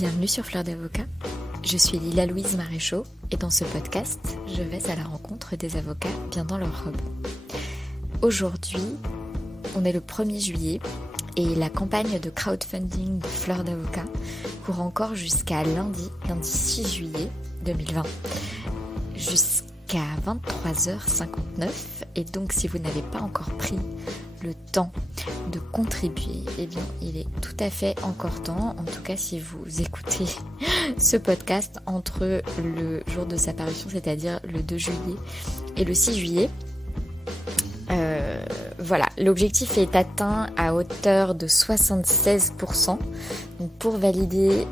Bienvenue sur Fleur d'Avocat, je suis Lila Louise Maréchaux et dans ce podcast, je vais à la rencontre des avocats bien dans leur robe. Aujourd'hui, on est le 1er juillet et la campagne de crowdfunding de Fleur d'Avocat court encore jusqu'à lundi 6 juillet 2020, jusqu'à 23h59 et donc si vous n'avez pas encore pris le temps de contribuer, eh bien il est tout à fait encore temps, en tout cas si vous écoutez ce podcast entre le jour de sa parution, c'est-à-dire le 2 juillet et le 6 juillet. Voilà, l'objectif est atteint à hauteur de 76%. Donc pour valider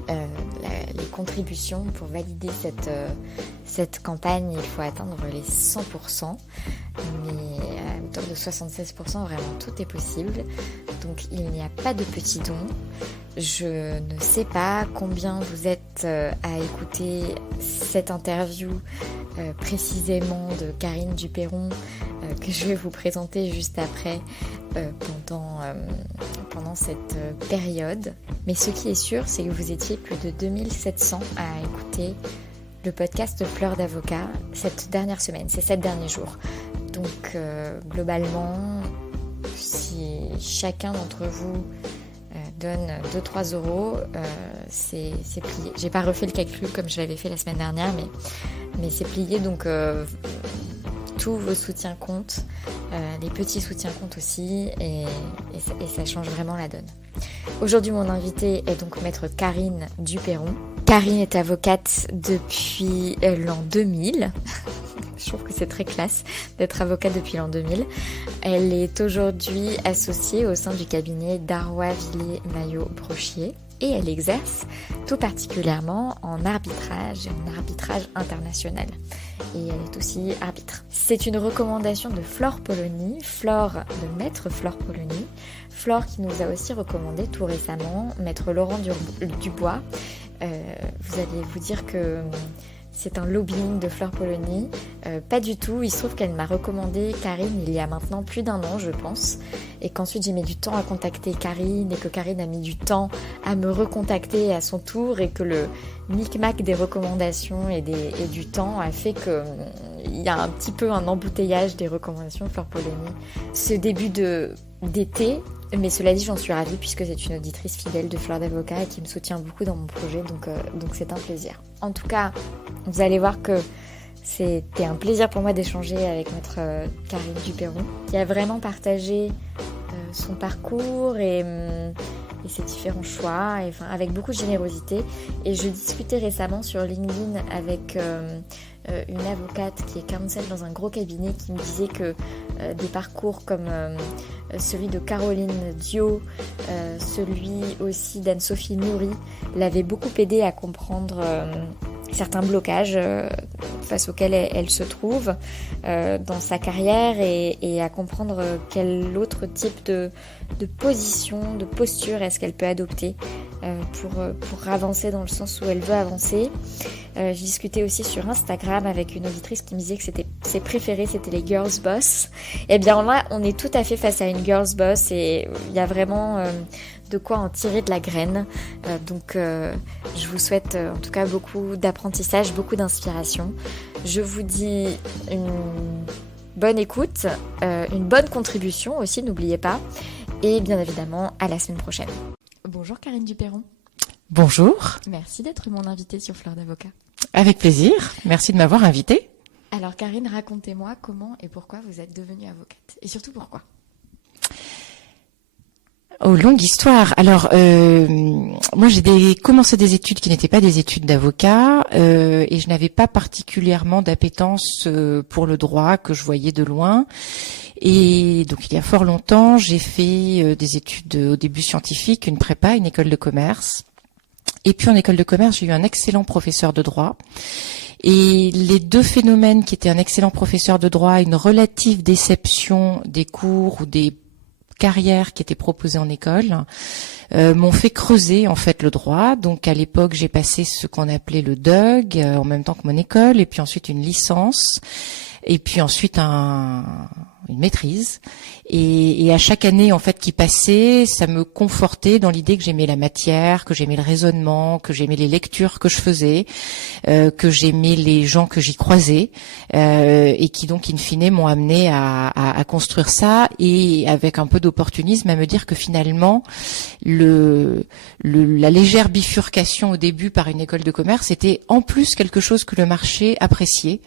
les contributions, pour valider cette campagne, il faut atteindre les 100%. Mais à hauteur de 76%, vraiment tout est possible. Donc il n'y a pas de petits dons. Je ne sais pas combien vous êtes à écouter cette interview précisément de Karine Duperron que je vais vous présenter juste après pendant cette période. Mais ce qui est sûr, c'est que vous étiez plus de 2700 à écouter le podcast Fleur d'Avocat cette dernière semaine, ces 7 derniers jours. Donc globalement, si chacun d'entre vous donne 2-3 euros, c'est plié. J'ai pas refait le calcul comme je l'avais fait la semaine dernière, mais c'est plié, donc tous vos soutiens comptent, les petits soutiens comptent aussi, et ça change vraiment la donne. Aujourd'hui, mon invité est donc maître Karine Duperron. Karine est avocate depuis l'an 2000. Je trouve que c'est très classe d'être avocate depuis l'an 2000. Elle est aujourd'hui associée au sein du cabinet Darrois Villiers Maillot Brochier et elle exerce tout particulièrement en arbitrage international. Et elle est aussi arbitre. C'est une recommandation de Flore Polony, de maître Flore Polony. Flore qui nous a aussi recommandé tout récemment maître Laurent Dubois. Vous allez vous dire que c'est un lobbying de Flore Polony. Pas du tout, il se trouve qu'elle m'a recommandé Karine il y a maintenant plus d'1 an je pense, et qu'ensuite j'ai mis du temps à contacter Karine et que Karine a mis du temps à me recontacter à son tour et que le micmac des recommandations et du temps a fait qu'il y a un petit peu un embouteillage des recommandations de Flore Polony ce début d'été. Mais cela dit, j'en suis ravie puisque c'est une auditrice fidèle de Fleur d'Avocat et qui me soutient beaucoup dans mon projet, donc c'est un plaisir. En tout cas, vous allez voir que c'était un plaisir pour moi d'échanger avec maître Karine Duperron, qui a vraiment partagé son parcours et ses différents choix, avec beaucoup de générosité. Et je discutais récemment sur LinkedIn avec une avocate qui est counsel dans un gros cabinet qui me disait que des parcours comme celui de Caroline Dio, celui aussi d'Anne-Sophie Nourry l'avaient beaucoup aidé à comprendre certains blocages face auxquels elle se trouve dans sa carrière et à comprendre quel autre type de position, de posture est-ce qu'elle peut adopter pour avancer dans le sens où elle veut avancer. J'ai discuté aussi sur Instagram avec une auditrice qui me disait que ses préférés c'était les girls boss. Et bien là on est tout à fait face à une girls boss et il y a vraiment de quoi en tirer de la graine. Donc je vous souhaite en tout cas beaucoup d'apprentissage, beaucoup d'inspiration. Je vous dis une bonne écoute, une bonne contribution aussi, n'oubliez pas. Et bien évidemment, à la semaine prochaine. Bonjour Karine Duperron. Bonjour. Merci d'être mon invitée sur Fleur d'Avocat. Avec plaisir. Merci de m'avoir invitée. Alors Karine, racontez-moi comment et pourquoi vous êtes devenue avocate. Et surtout pourquoi. Oh, longue histoire. Alors, moi j'ai commencé des études qui n'étaient pas des études d'avocat et je n'avais pas particulièrement d'appétence pour le droit que je voyais de loin. Et donc il y a fort longtemps, j'ai fait des études au début scientifiques, une prépa, une école de commerce. Et puis en école de commerce, j'ai eu un excellent professeur de droit. Et les deux phénomènes qui étaient un excellent professeur de droit, une relative déception des cours ou des carrières qui étaient proposées en école, m'ont fait creuser en fait le droit. Donc à l'époque, j'ai passé ce qu'on appelait le DUG en même temps que mon école, et puis ensuite une licence, et puis ensuite une maîtrise. Et à chaque année en fait qui passait, ça me confortait dans l'idée que j'aimais la matière, que j'aimais le raisonnement, que j'aimais les lectures que je faisais, que j'aimais les gens que j'y croisais, et qui donc in fine m'ont amené à construire ça, et avec un peu d'opportunisme à me dire que finalement la légère bifurcation au début par une école de commerce était en plus quelque chose que le marché appréciait,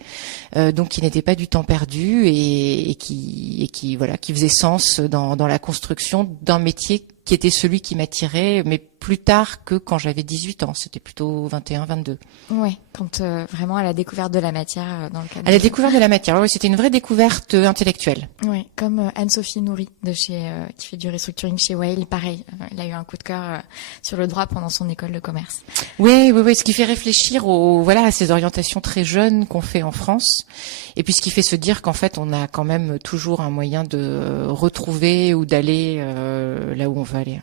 donc qui n'était pas du temps perdu et qui voilà, qui faisait sens dans la construction d'un métier qui était celui qui m'attirait, mais plus tard que quand j'avais 18 ans. C'était plutôt 21, 22. Ouais, quand vraiment à la découverte de la matière dans le cadre. À la découverte de la matière, oui, c'était une vraie découverte intellectuelle. Ouais, comme Anne-Sophie Nourry de chez qui fait du restructuring chez Weil, pareil. Il a eu un coup de cœur sur le droit pendant son école de commerce. Oui, ce qui fait réfléchir à ces orientations très jeunes qu'on fait en France, et puis ce qui fait se dire qu'en fait on a quand même toujours un moyen de retrouver ou d'aller là où on veut aller.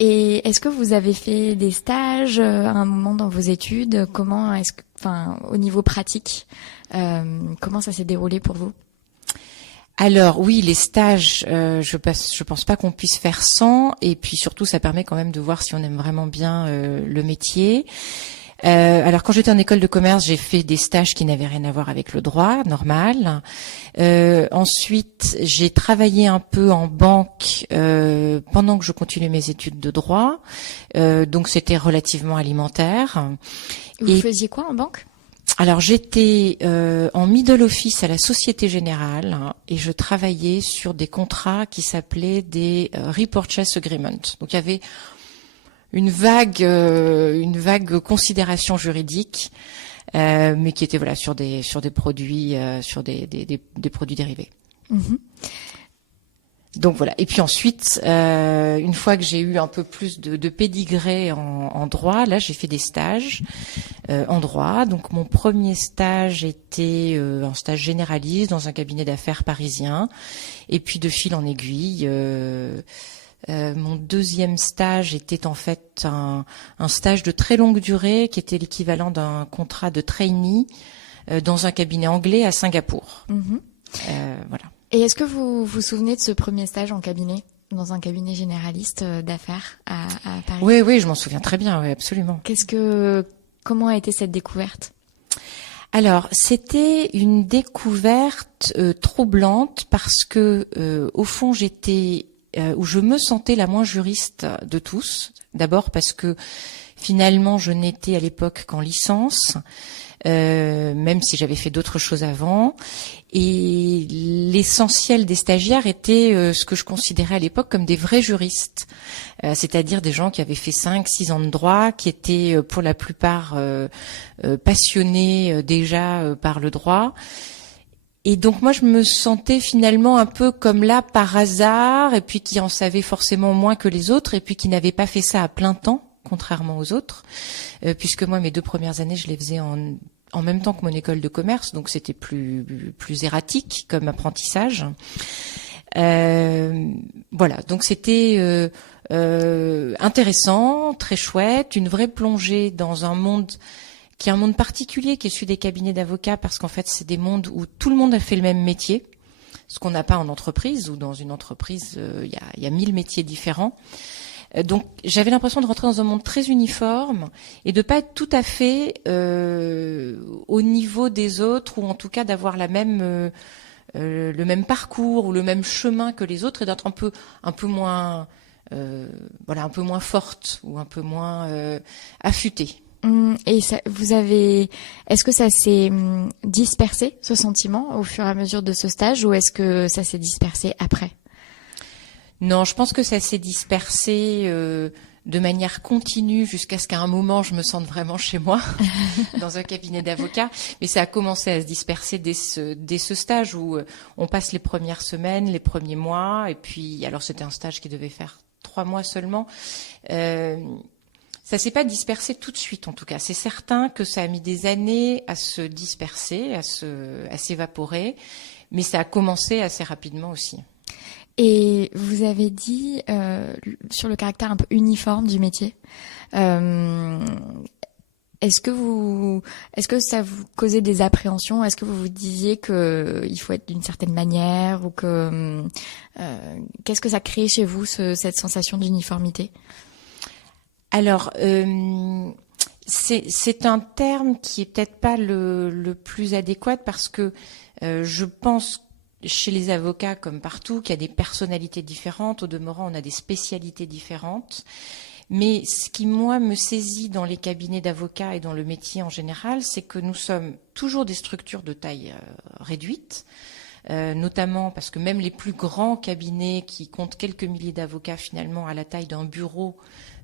Et est-ce que vous avez fait des stages à un moment dans vos études? Comment est-ce que, enfin, au niveau pratique, comment ça s'est déroulé pour vous? Alors oui, les stages, je pense pas qu'on puisse faire sans, et puis surtout ça permet quand même de voir si on aime vraiment bien le métier. Alors quand j'étais en école de commerce, j'ai fait des stages qui n'avaient rien à voir avec le droit normal. Ensuite, j'ai travaillé un peu en banque pendant que je continuais mes études de droit. Donc c'était relativement alimentaire. Vous faisiez quoi en banque? Alors j'étais en middle office à la Société Générale, et je travaillais sur des contrats qui s'appelaient des repurchase agreements. Donc il y avait une vague considération juridique, mais qui était sur des produits des produits dérivés. Mm-hmm. Donc voilà. Et puis ensuite, une fois que j'ai eu un peu plus de pédigré en droit, là j'ai fait des stages en droit. Donc mon premier stage était un stage généraliste dans un cabinet d'affaires parisien, et puis de fil en aiguille. Mon deuxième stage était en fait un stage de très longue durée qui était l'équivalent d'un contrat de trainee dans un cabinet anglais à Singapour. Mm-hmm. Voilà. Et est-ce que vous vous souvenez de ce premier stage en cabinet, dans un cabinet généraliste d'affaires à Paris? Oui, je m'en souviens très bien, oui, absolument. Comment a été cette découverte? Alors, c'était une découverte troublante parce que au fond, j'étais où je me sentais la moins juriste de tous. D'abord parce que finalement, je n'étais à l'époque qu'en licence, même si j'avais fait d'autres choses avant. Et l'essentiel des stagiaires était ce que je considérais à l'époque comme des vrais juristes, c'est-à-dire des gens qui avaient fait 5-6 ans de droit, qui étaient pour la plupart passionnés déjà par le droit. Et donc moi je me sentais finalement un peu comme là par hasard, et puis qui en savait forcément moins que les autres, et puis qui n'avait pas fait ça à plein temps, contrairement aux autres, puisque moi mes 2 premières années je les faisais en même temps que mon école de commerce, donc c'était plus erratique comme apprentissage. Voilà, donc c'était intéressant, très chouette, une vraie plongée dans un monde qui est un monde particulier, qui est celui des cabinets d'avocats, parce qu'en fait, c'est des mondes où tout le monde a fait le même métier, ce qu'on n'a pas en entreprise, où dans une entreprise, il y a 1000 métiers différents. Donc, j'avais l'impression de rentrer dans un monde très uniforme et de pas être tout à fait au niveau des autres, ou en tout cas d'avoir le même parcours ou le même chemin que les autres, et d'être un peu moins un peu moins forte, ou un peu moins affûtée. Et est-ce que ça s'est dispersé, ce sentiment, au fur et à mesure de ce stage, ou est-ce que ça s'est dispersé après? Non, je pense que ça s'est dispersé de manière continue jusqu'à ce qu'à un moment je me sente vraiment chez moi dans un cabinet d'avocats. Mais ça a commencé à se disperser dès ce stage où on passe les premières semaines, les premiers mois, et puis alors c'était un stage qui devait faire 3 mois seulement. Ça s'est pas dispersé tout de suite, en tout cas. C'est certain que ça a mis des années à se disperser, à s'évaporer, mais ça a commencé assez rapidement aussi. Et vous avez dit sur le caractère un peu uniforme du métier. Est-ce que ça vous causait des appréhensions? Est-ce que vous vous disiez que il faut être d'une certaine manière ou que qu'est-ce que ça crée chez vous cette sensation d'uniformité? Alors, c'est un terme qui est peut-être pas le plus adéquat parce que je pense chez les avocats comme partout qu'il y a des personnalités différentes. Au demeurant, on a des spécialités différentes. Mais ce qui, moi, me saisit dans les cabinets d'avocats et dans le métier en général, c'est que nous sommes toujours des structures de taille réduite, notamment parce que même les plus grands cabinets qui comptent quelques milliers d'avocats, finalement, à la taille d'un bureau,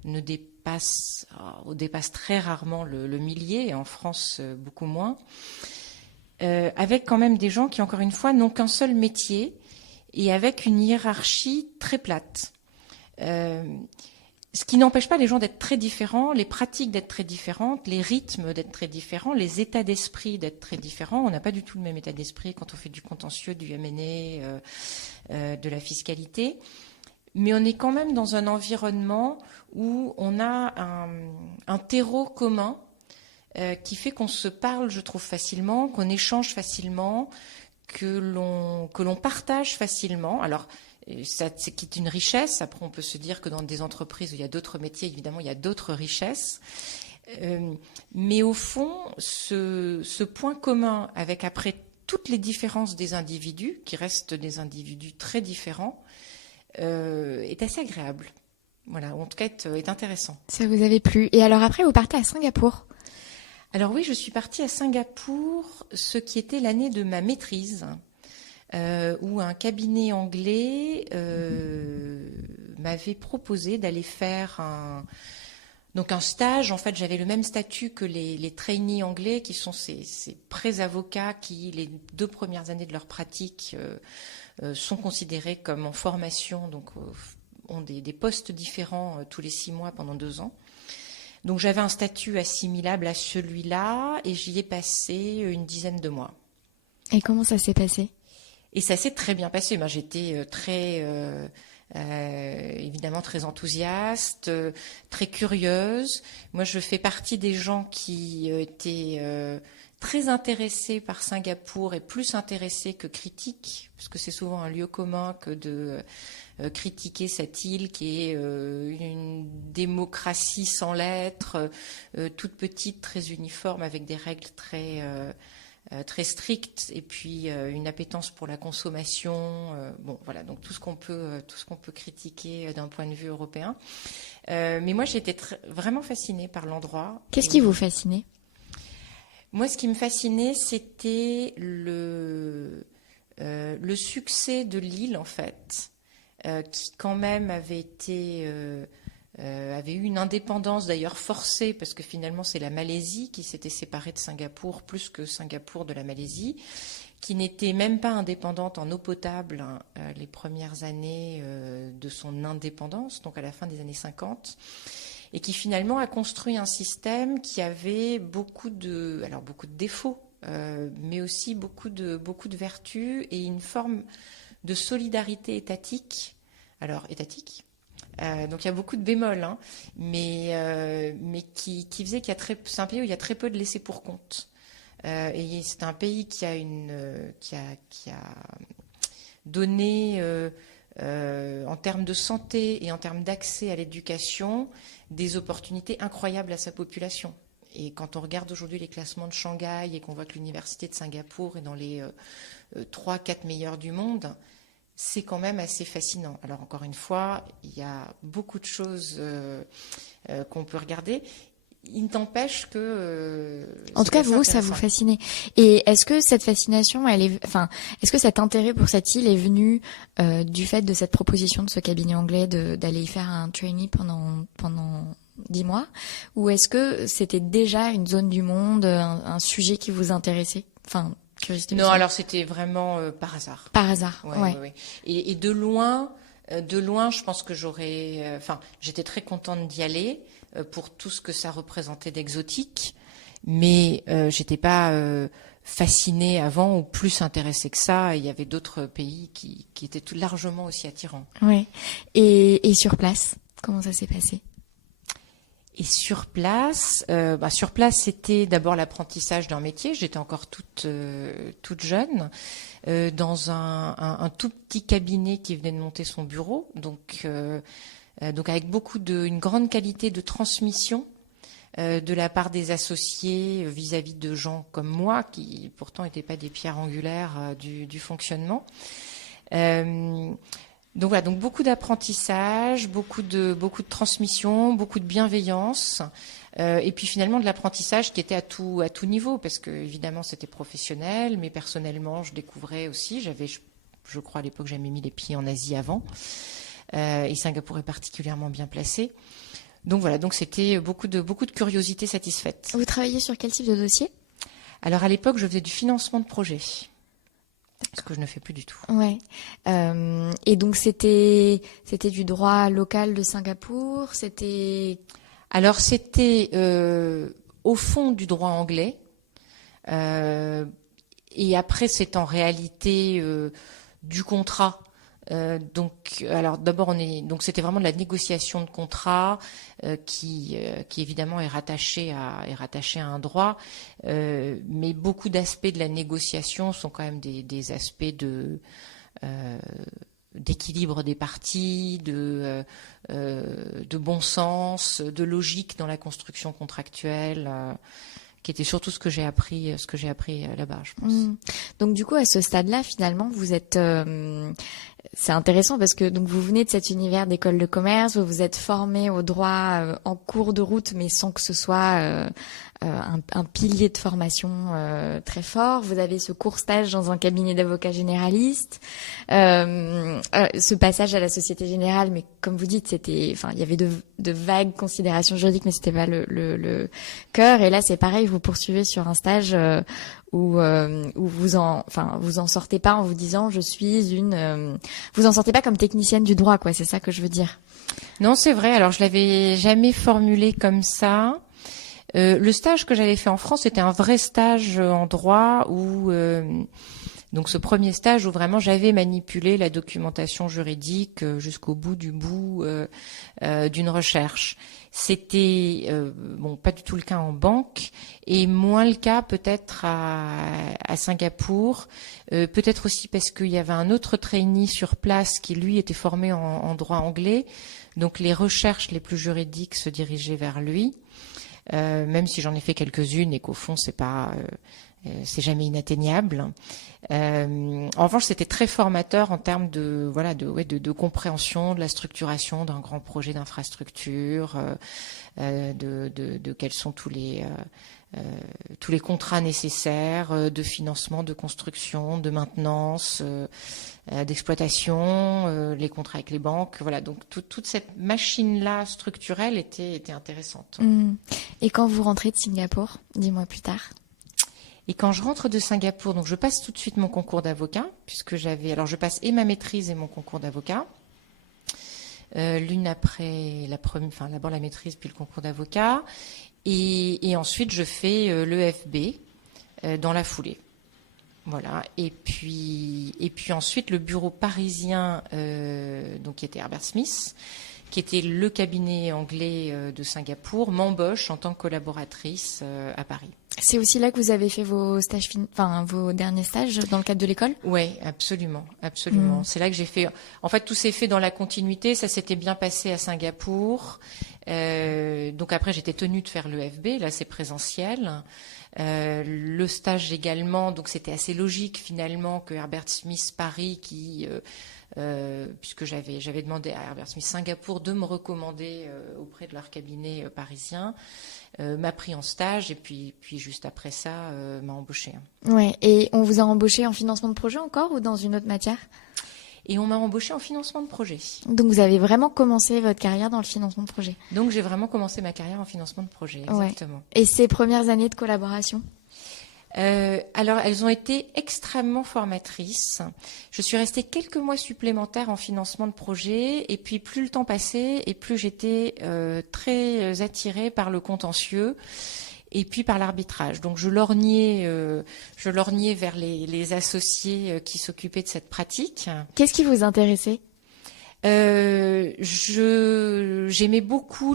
dépassent très rarement le millier, et en France, beaucoup moins, avec quand même des gens qui, encore une fois, n'ont qu'un seul métier et avec une hiérarchie très plate. Ce qui n'empêche pas les gens d'être très différents, les pratiques d'être très différentes, les rythmes d'être très différents, les états d'esprit d'être très différents. On n'a pas du tout le même état d'esprit quand on fait du contentieux, du M&A, de la fiscalité. Mais on est quand même dans un environnement où on a un terreau commun qui fait qu'on se parle, je trouve, facilement, qu'on échange facilement, que l'on partage facilement. Alors, ça, c'est qui est une richesse. Après, on peut se dire que dans des entreprises où il y a d'autres métiers, évidemment, il y a d'autres richesses. Mais au fond, ce point commun avec après toutes les différences des individus, qui restent des individus très différents, est assez agréable. Voilà, en tout cas, est intéressant. Ça vous avait plu. Et alors après, vous partez à Singapour? Alors oui, je suis partie à Singapour, ce qui était l'année de ma maîtrise. Où un cabinet anglais m'avait proposé d'aller faire un stage. En fait, j'avais le même statut que les trainees anglais, qui sont ces pré-avocats qui, les 2 premières années de leur pratique, sont considérés comme en formation, donc ont des postes différents tous les 6 mois pendant 2 ans. Donc j'avais un statut assimilable à celui-là et j'y ai passé une dizaine de mois. Et comment ça s'est passé? Et ça s'est très bien passé. Moi, j'étais évidemment très enthousiaste, très curieuse. Moi, je fais partie des gens qui étaient très intéressés par Singapour et plus intéressés que critiques, parce que c'est souvent un lieu commun que de critiquer cette île qui est une démocratie sans lettres, toute petite, très uniforme, avec des règles très stricte et puis une appétence pour la consommation, bon voilà, donc tout ce qu'on peut critiquer d'un point de vue européen. Mais moi j'ai été vraiment fascinée par l'endroit. Qu'est-ce qui vous fascinait? Moi, ce qui me fascinait, c'était le succès de l'île, en fait, qui quand même avait eu une indépendance d'ailleurs forcée, parce que finalement c'est la Malaisie qui s'était séparée de Singapour, plus que Singapour de la Malaisie, qui n'était même pas indépendante en eau potable les premières années de son indépendance, donc à la fin des années 50, et qui finalement a construit un système qui avait beaucoup de défauts, mais aussi beaucoup de vertus et une forme de solidarité étatique. Alors étatique. Donc il y a beaucoup de bémols, hein, mais qui faisait c'est un pays où il y a très peu de laissés pour compte. Et c'est un pays qui a donné en termes de santé et en termes d'accès à l'éducation des opportunités incroyables à sa population. Et quand on regarde aujourd'hui les classements de Shanghai et qu'on voit que l'université de Singapour est dans les 3-4 meilleurs du monde, c'est quand même assez fascinant. Alors encore une fois, il y a beaucoup de choses qu'on peut regarder. Il n'empêche que... en tout cas, vous, ça vous fascinait. Et est-ce que cette fascination, est-ce que cet intérêt pour cette île est venu du fait de cette proposition de ce cabinet anglais d'aller y faire un trainee pendant 10 mois, ou est-ce que c'était déjà une zone du monde, un sujet qui vous intéressait? Non, alors c'était vraiment par hasard. Par hasard, ouais. Ouais. Et de loin, je pense que j'étais très contente d'y aller pour tout ce que ça représentait d'exotique, mais j'étais pas fascinée avant ou plus intéressée que ça. Il y avait d'autres pays qui étaient tout largement aussi attirants. Ouais. Et sur place, comment ça s'est passé? Et sur place, c'était d'abord l'apprentissage d'un métier. J'étais encore toute jeune, dans un tout petit cabinet qui venait de monter son bureau, donc avec une grande qualité de transmission de la part des associés vis-à-vis de gens comme moi, qui pourtant n'étaient pas des pierres angulaires du fonctionnement. Donc voilà, donc beaucoup d'apprentissage, beaucoup de transmission, beaucoup de bienveillance, et puis finalement de l'apprentissage qui était à tout niveau, parce que évidemment c'était professionnel, mais personnellement je découvrais aussi. J'avais, je crois à l'époque, jamais mis les pieds en Asie avant, et Singapour est particulièrement bien placé. Donc voilà, donc c'était beaucoup de curiosité satisfaite. Vous travaillez sur quel type de dossier ? Alors à l'époque, je faisais du financement de projet. Ce que je ne fais plus du tout. Ouais. Et donc c'était du droit local de Singapour, Alors c'était au fond du droit anglais, et après c'est en réalité du contrat. Alors d'abord donc c'était vraiment de la négociation de contrat qui évidemment est rattaché à un droit, mais beaucoup d'aspects de la négociation sont quand même des aspects d'équilibre des parties, de bon sens, de logique dans la construction contractuelle, qui était surtout ce que j'ai appris là-bas, je pense. Donc du coup, à ce stade-là, finalement, vous êtes c'est intéressant parce que donc vous venez de cet univers d'école de commerce, vous vous êtes formé au droit en cours de route, mais sans que ce soit un pilier de formation très fort. Vous avez ce court stage dans un cabinet d'avocats généraliste, ce passage à la Société Générale, mais comme vous dites, il y avait de vagues considérations juridiques, mais c'était pas le cœur. Et là, c'est pareil, vous poursuivez sur un stage où vous en sortez pas en vous disant vous en sortez pas comme technicienne du droit, quoi. C'est ça que je veux dire. Non, c'est vrai. Alors je l'avais jamais formulé comme ça. Le stage que j'avais fait en France, c'était un vrai stage en droit où donc ce premier stage où vraiment j'avais manipulé la documentation juridique jusqu'au bout d'une recherche. C'était pas du tout le cas en banque et moins le cas peut-être à Singapour, peut-être aussi parce qu'il y avait un autre trainee sur place qui lui était formé en droit anglais, donc les recherches les plus juridiques se dirigeaient vers lui. Même si j'en ai fait quelques-unes et qu'au fond c'est jamais inatteignable. En revanche, c'était très formateur en termes de compréhension de la structuration d'un grand projet d'infrastructure, de quels sont tous les contrats nécessaires de financement, de construction, de maintenance, d'exploitation, les contrats avec les banques. Voilà, donc toute cette machine-là structurelle était intéressante. Et quand vous rentrez de Singapour, 10 mois plus tard? Et quand je rentre de Singapour, donc je passe tout de suite mon concours d'avocat, puisque je passe et ma maîtrise et mon concours d'avocat. L'une après d'abord la maîtrise puis le concours d'avocat. Et ensuite, je fais l'EFB dans la foulée. Voilà. Et puis ensuite, le bureau parisien, donc qui était Herbert Smith, qui était le cabinet anglais de Singapour, m'embauche en tant que collaboratrice à Paris. C'est aussi là que vous avez fait vos stages, vos derniers stages dans le cadre de l'école? Oui, absolument. C'est là que j'ai fait. En fait, tout s'est fait dans la continuité. Ça s'était bien passé à Singapour. Donc après, j'étais tenue de faire l'EFB. Là, c'est présentiel. Le stage également. Donc c'était assez logique finalement que Herbert Smith Paris, puisque j'avais demandé à Herbert Smith Singapour de me recommander auprès de leur cabinet parisien. M'a pris en stage et puis juste après ça m'a embauché. Ouais. Et on vous a embauché en financement de projet encore ou dans une autre matière? Et on m'a embauché en financement de projet. Donc vous avez vraiment commencé votre carrière dans le financement de projet? Donc j'ai vraiment commencé ma carrière en financement de projet, exactement. Ouais. Et ces premières années de collaboration? Alors, elles ont été extrêmement formatrices. Je suis restée quelques mois supplémentaires en financement de projet, et puis plus le temps passait, et plus j'étais très attirée par le contentieux, et puis par l'arbitrage. Donc, je lorgnais vers les associés qui s'occupaient de cette pratique. Qu'est-ce qui vous intéressait? J'aimais beaucoup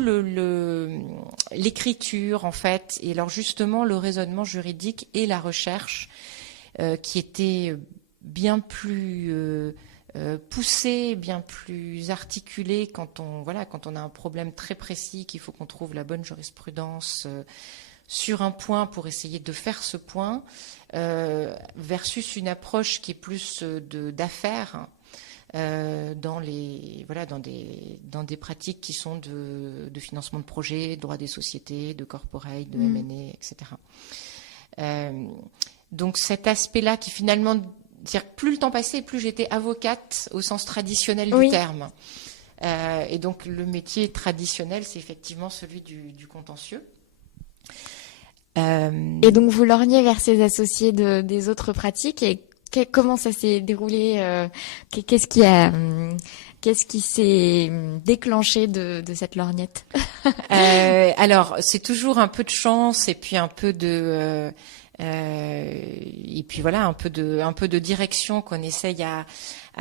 l'écriture en fait, et alors justement le raisonnement juridique et la recherche qui était bien plus poussé, bien plus articulé quand on a un problème très précis, qu'il faut qu'on trouve la bonne jurisprudence sur un point pour essayer de faire ce point, versus une approche qui est plus d'affaires. Dans des pratiques qui sont de financement de projets, droit des sociétés, de corporate, de M&A, etc. Donc cet aspect-là qui finalement, c'est-à-dire plus le temps passait, plus j'étais avocate au sens traditionnel du terme. Et donc le métier traditionnel, c'est effectivement celui du contentieux. Et donc vous lorgnez vers ces associés des autres pratiques, et comment ça s'est déroulé, qu'est-ce qui s'est déclenché de cette lorgnette? Alors c'est toujours un peu de chance et puis un peu de un peu de direction qu'on essaye à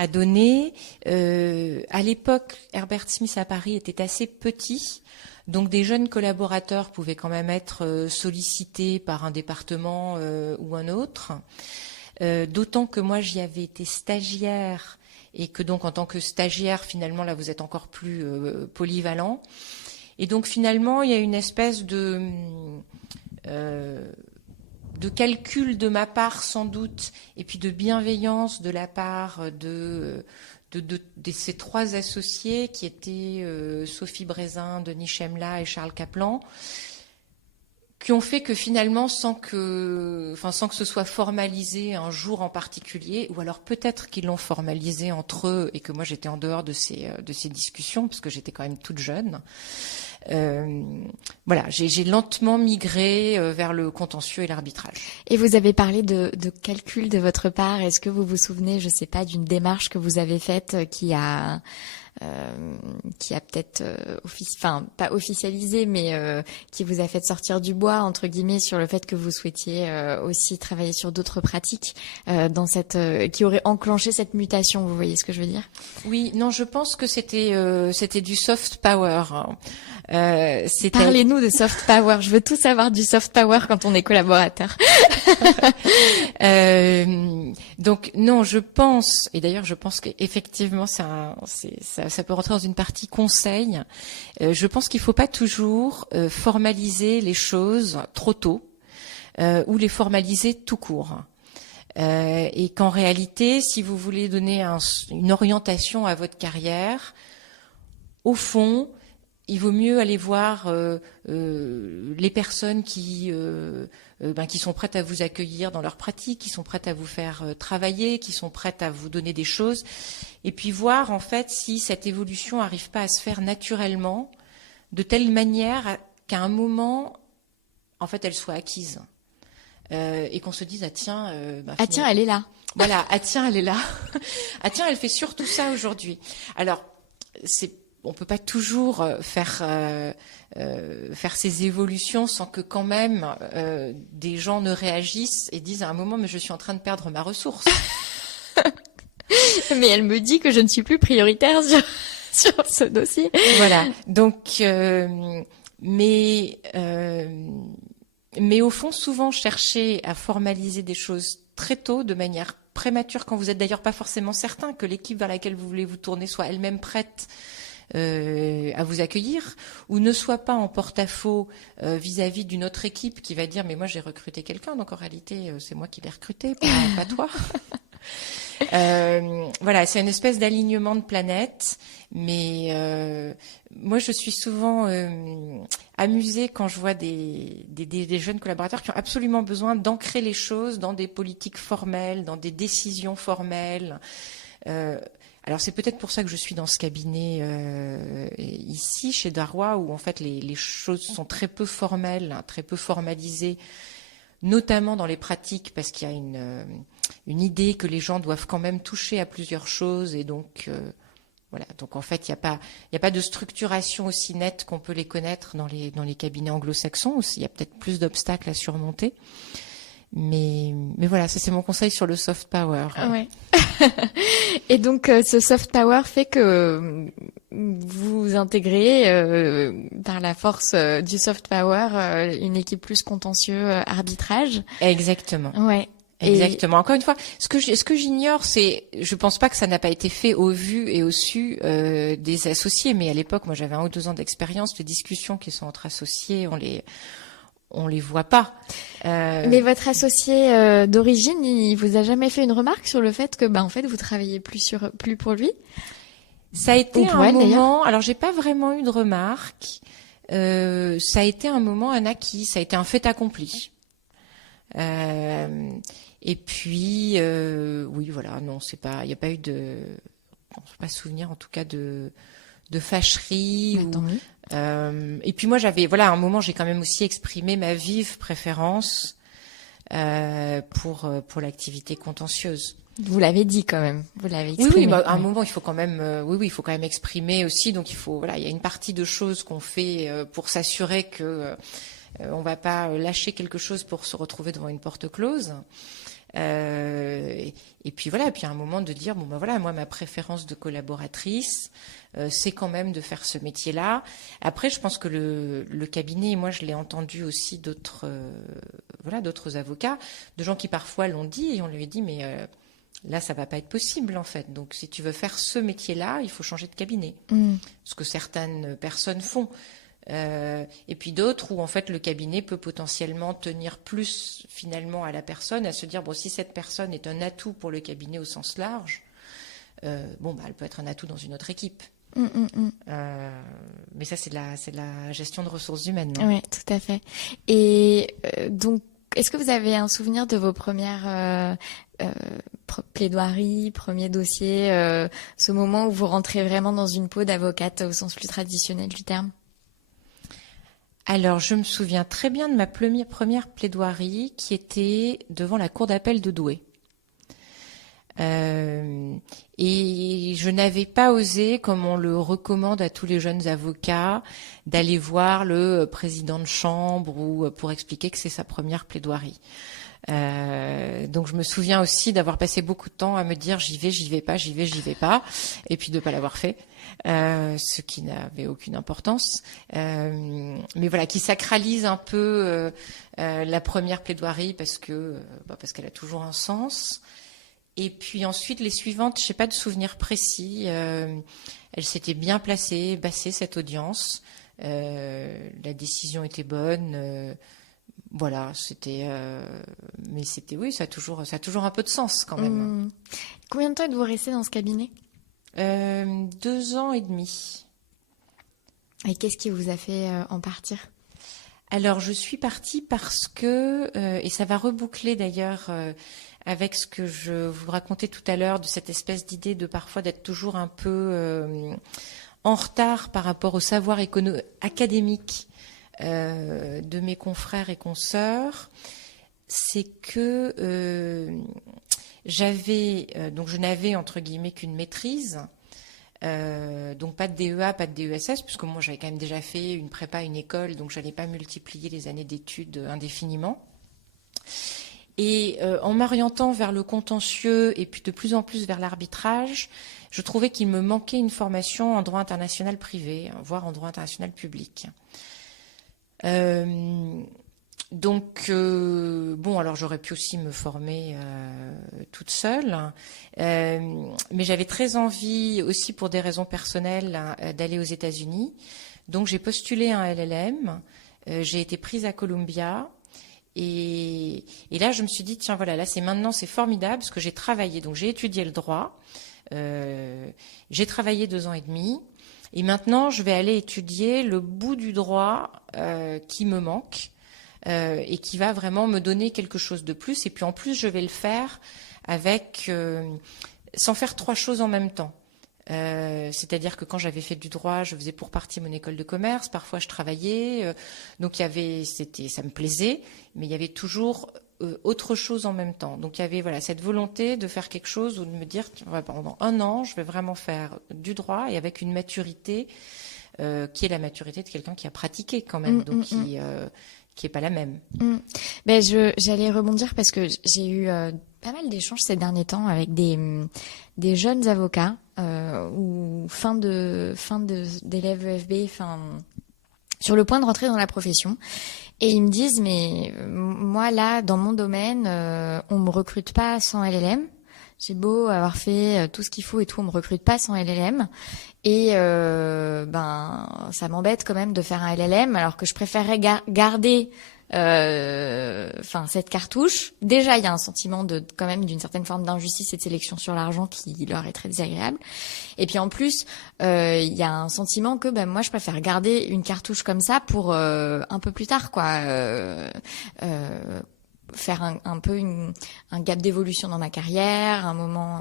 donner. À l'époque, Herbert Smith à Paris était assez petit. Donc des jeunes collaborateurs pouvaient quand même être sollicités par un département ou un autre. D'autant que moi j'y avais été stagiaire et que donc en tant que stagiaire finalement là vous êtes encore plus polyvalent. Et donc finalement il y a une espèce de calcul de ma part sans doute, et puis de bienveillance de la part de ces trois associés qui étaient Sophie Brézin, Denis Chemla et Charles Kaplan, qui ont fait que finalement, sans que ce soit formalisé un jour en particulier, ou alors peut-être qu'ils l'ont formalisé entre eux et que moi j'étais en dehors de ces discussions parce que j'étais quand même toute jeune. J'ai lentement migré vers le contentieux et l'arbitrage. Et vous avez parlé de calcul de votre part. Est-ce que vous vous souvenez, je sais pas, d'une démarche que vous avez faite qui a peut-être pas officialisé, mais qui vous a fait sortir du bois entre guillemets sur le fait que vous souhaitiez aussi travailler sur d'autres pratiques qui aurait enclenché cette mutation, vous voyez ce que je veux dire? Oui, non, je pense que c'était du soft power. Parlez-nous de soft power. Je veux tout savoir du soft power quand on est collaborateur. Donc non, je pense, et d'ailleurs je pense qu'effectivement ça peut rentrer dans une partie conseil. Je pense qu'il faut pas toujours formaliser les choses trop tôt ou les formaliser tout court. Et qu'en réalité, si vous voulez donner une orientation à votre carrière, au fond, il vaut mieux aller voir les personnes qui sont prêtes à vous accueillir dans leur pratique, qui sont prêtes à vous faire travailler, qui sont prêtes à vous donner des choses, et puis voir en fait si cette évolution n'arrive pas à se faire naturellement, de telle manière qu'à un moment, en fait, elle soit acquise. Et qu'on se dise tiens, elle est là. Voilà, elle est là. Elle fait surtout ça aujourd'hui. Alors on peut pas toujours faire ces évolutions sans que quand même des gens ne réagissent et disent à un moment mais je suis en train de perdre ma ressource. Mais elle me dit que je ne suis plus prioritaire sur ce dossier. Voilà. Donc mais au fond, souvent, chercher à formaliser des choses très tôt, de manière prémature, quand vous êtes d'ailleurs pas forcément certain que l'équipe vers laquelle vous voulez vous tourner soit elle-même prête à vous accueillir, ou ne soit pas en porte-à-faux vis-à-vis d'une autre équipe qui va dire mais moi j'ai recruté quelqu'un, donc en réalité c'est moi qui l'ai recruté, pas toi. Voilà, c'est une espèce d'alignement de planètes, mais moi je suis souvent amusée quand je vois des jeunes collaborateurs qui ont absolument besoin d'ancrer les choses dans des politiques formelles, dans des décisions formelles. Alors c'est peut-être pour ça que je suis dans ce cabinet ici chez Darrois, où en fait les choses sont très peu formelles, très peu formalisées, notamment dans les pratiques, parce qu'il y a une idée que les gens doivent quand même toucher à plusieurs choses, et donc voilà. Donc en fait il n'y a pas de structuration aussi nette qu'on peut les connaître dans les cabinets anglo-saxons, où il y a peut-être plus d'obstacles à surmonter. Mais voilà, ça c'est mon conseil sur le soft power. Ouais. Et donc ce soft power fait que vous intégrez par la force du soft power une équipe plus contentieux arbitrage. Exactement. Ouais. Exactement. Encore une fois, ce que j'ignore, c'est, je pense pas que ça n'a pas été fait au vu et au su des associés, mais à l'époque, moi j'avais 1 ou 2 ans d'expérience, les discussions qui sont entre associés, on les voit pas. Mais votre associé d'origine, il vous a jamais fait une remarque sur le fait que, en fait, vous travaillez plus pour lui? Ça a été Ou pour un elle, d'ailleurs. moment. Alors j'ai pas vraiment eu de remarques. Ça a été un moment, un acquis. Ça a été un fait accompli. Et puis, oui, voilà, non, c'est pas, il n'y a pas eu de, on peut pas se souvenir en tout cas de fâcherie. Tant mieux. Et puis moi, voilà, à un moment, j'ai quand même aussi exprimé ma vive préférence pour l'activité contentieuse. Vous l'avez dit quand même. Vous l'avez Oui, exprimé. à un moment, il faut quand même, il faut quand même exprimer aussi. Donc il faut, voilà, il y a une partie de choses qu'on fait pour s'assurer que on va pas lâcher quelque chose pour se retrouver devant une porte close. Et puis voilà, et puis à un moment de dire voilà, moi ma préférence de collaboratrice, c'est quand même de faire ce métier-là. Après, je pense que le cabinet, moi je l'ai entendu aussi d'autres avocats, de gens qui parfois l'ont dit et on lui a dit mais là ça va pas être possible en fait. Donc si tu veux faire ce métier-là, il faut changer de cabinet. Ce que certaines personnes font. Et puis d'autres où en fait le cabinet peut potentiellement tenir plus finalement à la personne, à se dire si cette personne est un atout pour le cabinet au sens large, elle peut être un atout dans une autre équipe. Mais ça c'est de la gestion de ressources humaines. Oui, tout à fait. Et donc, est-ce que vous avez un souvenir de vos premières plaidoiries, premiers dossiers, ce moment où vous rentrez vraiment dans une peau d'avocate au sens plus traditionnel du terme? Alors, je me souviens très bien de ma première plaidoirie qui était devant la cour d'appel de Douai. Et je n'avais pas osé, comme on le recommande à tous les jeunes avocats, d'aller voir le président de chambre ou pour expliquer que c'est sa première plaidoirie. Donc je me souviens aussi d'avoir passé beaucoup de temps à me dire j'y vais pas, et puis de pas l'avoir fait, ce qui n'avait aucune importance. Mais voilà, qui sacralise un peu la première plaidoirie parce qu'elle a toujours un sens. Et puis ensuite les suivantes, je n'ai pas de souvenir précis. Elle s'était bien passée cette audience. La décision était bonne. Voilà, mais oui, ça a toujours un peu de sens quand même. Combien de temps êtes-vous resté dans ce cabinet? 2 ans et demi. Et qu'est-ce qui vous a fait en partir? Alors, je suis partie parce que, et ça va reboucler d'ailleurs avec ce que je vous racontais tout à l'heure, de cette espèce d'idée de parfois d'être toujours un peu en retard par rapport au savoir académique de mes confrères et consoeurs, c'est que je n'avais entre guillemets qu'une maîtrise, donc pas de DEA, pas de DESS, puisque moi j'avais quand même déjà fait une prépa, une école, donc j'allais pas multiplier les années d'études indéfiniment. Et en m'orientant vers le contentieux et puis de plus en plus vers l'arbitrage, je trouvais qu'il me manquait une formation en droit international privé, voire en droit international public. Alors j'aurais pu aussi me former toute seule, mais j'avais très envie aussi pour des raisons personnelles d'aller aux États-Unis. Donc j'ai postulé un LLM, j'ai été prise à Columbia et là je me suis dit tiens voilà, là c'est formidable parce que j'ai travaillé, donc j'ai étudié le droit, j'ai travaillé 2 ans et demi. Et maintenant, je vais aller étudier le bout du droit qui me manque et qui va vraiment me donner quelque chose de plus. Et puis en plus, je vais le faire sans faire 3 choses en même temps. C'est-à-dire que quand j'avais fait du droit, je faisais pour partie mon école de commerce. Parfois, je travaillait. Donc ça me plaisait, mais il y avait toujours autre chose en même temps. Donc il y avait cette volonté de faire quelque chose ou de me dire pendant 1 an, je vais vraiment faire du droit et avec une maturité qui est la maturité de quelqu'un qui a pratiqué quand même, donc qui est pas la même. Ben j'allais rebondir parce que j'ai eu pas mal d'échanges ces derniers temps avec des jeunes avocats ou d'élèves EFB, sur le point de rentrer dans la profession. Et ils me disent, mais moi là, dans mon domaine, on me recrute pas sans LLM. J'ai beau avoir fait tout ce qu'il faut et tout, on me recrute pas sans LLM. Et ça m'embête quand même de faire un LLM, alors que je préférerais garder cette cartouche. Déjà, il y a un sentiment quand même d'une certaine forme d'injustice et de sélection sur l'argent qui leur est très désagréable. Et puis en plus, il y a un sentiment que moi je préfère garder une cartouche comme ça pour un peu plus tard, quoi. Faire un peu un gap d'évolution dans ma carrière, un moment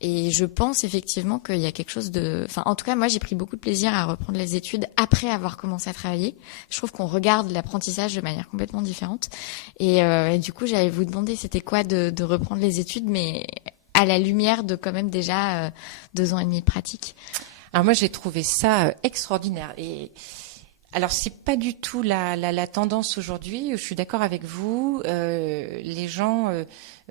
et je pense effectivement qu'il y a quelque chose en tout cas moi j'ai pris beaucoup de plaisir à reprendre les études après avoir commencé à travailler. Je trouve qu'on regarde l'apprentissage de manière complètement différente et du coup j'allais vous demander c'était quoi de reprendre les études mais à la lumière de quand même déjà 2 ans et demi de pratique. Alors moi j'ai trouvé ça extraordinaire et alors c'est pas du tout la tendance aujourd'hui. Je suis d'accord avec vous. Les gens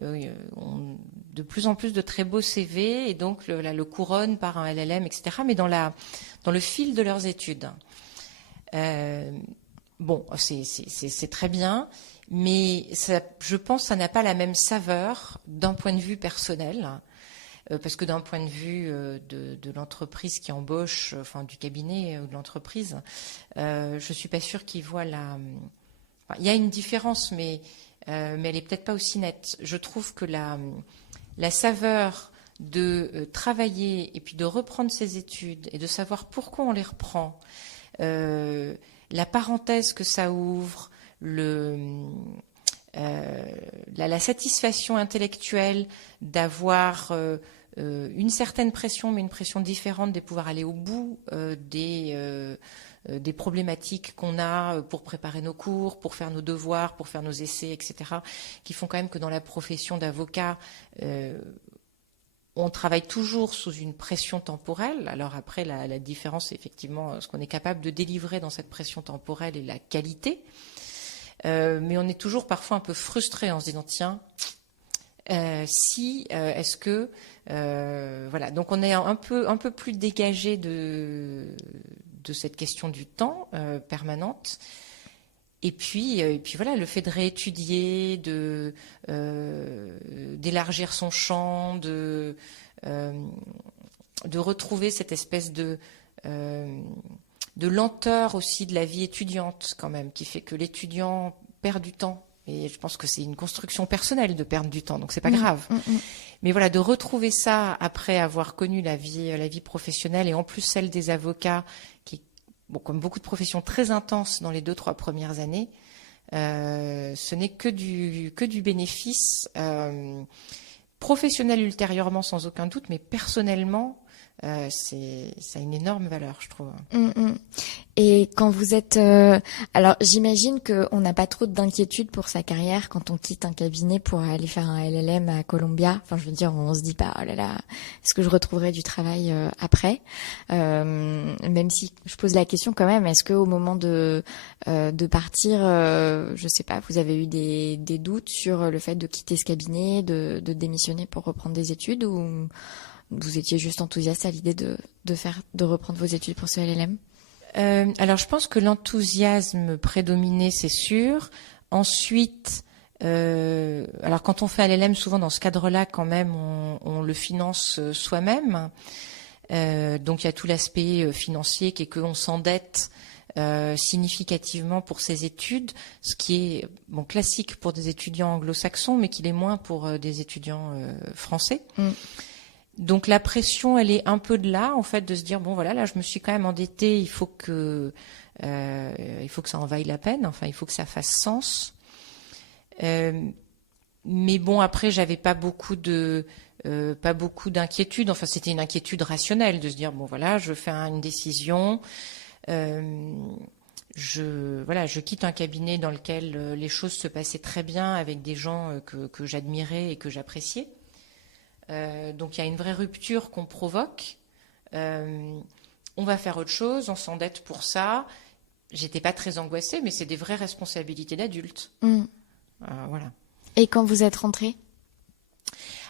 ont de plus en plus de très beaux CV et donc le couronnent par un LLM, etc. Mais dans le fil de leurs études. C'est très bien, mais ça, je pense, ça n'a pas la même saveur d'un point de vue personnel. Parce que d'un point de vue de l'entreprise qui embauche, du cabinet ou de l'entreprise, je suis pas sûre qu'ils voient il y a une différence, mais elle est peut-être pas aussi nette. Je trouve que la saveur de travailler et puis de reprendre ses études et de savoir pourquoi on les reprend, la parenthèse que ça ouvre, la satisfaction intellectuelle d'avoir une certaine pression, mais une pression différente, de pouvoir aller au bout des problématiques qu'on a pour préparer nos cours, pour faire nos devoirs, pour faire nos essais, etc., qui font quand même que dans la profession d'avocat, on travaille toujours sous une pression temporelle. Alors après, la différence, c'est effectivement ce qu'on est capable de délivrer dans cette pression temporelle et la qualité. Mais on est toujours parfois un peu frustré en se disant tiens, est-ce que voilà, donc on est un peu plus dégagé de cette question du temps permanente. Et puis voilà, le fait de réétudier, d'élargir son champ, de retrouver cette espèce de lenteur aussi de la vie étudiante quand même, qui fait que l'étudiant perd du temps. Et je pense que c'est une construction personnelle de perdre du temps, donc c'est pas grave. Mais voilà, de retrouver ça après avoir connu la vie professionnelle et en plus celle des avocats, qui, comme beaucoup de professions, très intenses dans les 2-3 premières années, ce n'est que du bénéfice professionnel ultérieurement sans aucun doute, mais personnellement, ça a une énorme valeur, je trouve. Et quand vous êtes... alors, j'imagine qu'on n'a pas trop d'inquiétude pour sa carrière quand on quitte un cabinet pour aller faire un LLM à Columbia. Enfin, je veux dire, on se dit pas, oh là là, est-ce que je retrouverai du travail après même si je pose la question quand même, est-ce qu'au moment de partir, je sais pas, vous avez eu des doutes sur le fait de quitter ce cabinet, de démissionner pour reprendre des études ou... Vous étiez juste enthousiaste à l'idée de reprendre vos études pour ce LLM? Alors, je pense que l'enthousiasme prédominait, c'est sûr. Ensuite, alors quand on fait un LLM, souvent dans ce cadre-là, quand même, on le finance soi-même. Donc, il y a tout l'aspect financier qui est qu'on s'endette significativement pour ses études, ce qui est classique pour des étudiants anglo-saxons, mais qui l'est moins pour des étudiants français. Donc la pression, elle est un peu de là, en fait, de se dire bon voilà, là je me suis quand même endettée, il faut que ça en vaille la peine, enfin il faut que ça fasse sens. Mais bon, après j'avais pas beaucoup d'inquiétude, enfin c'était une inquiétude rationnelle de se dire bon voilà, je fais une décision, je quitte un cabinet dans lequel les choses se passaient très bien avec des gens que j'admirais et que j'appréciais. Donc il y a une vraie rupture qu'on provoque. On va faire autre chose, on s'endette pour ça. j'étais pas très angoissée, mais c'est des vraies responsabilités d'adulte. Voilà. Et quand vous êtes rentrée?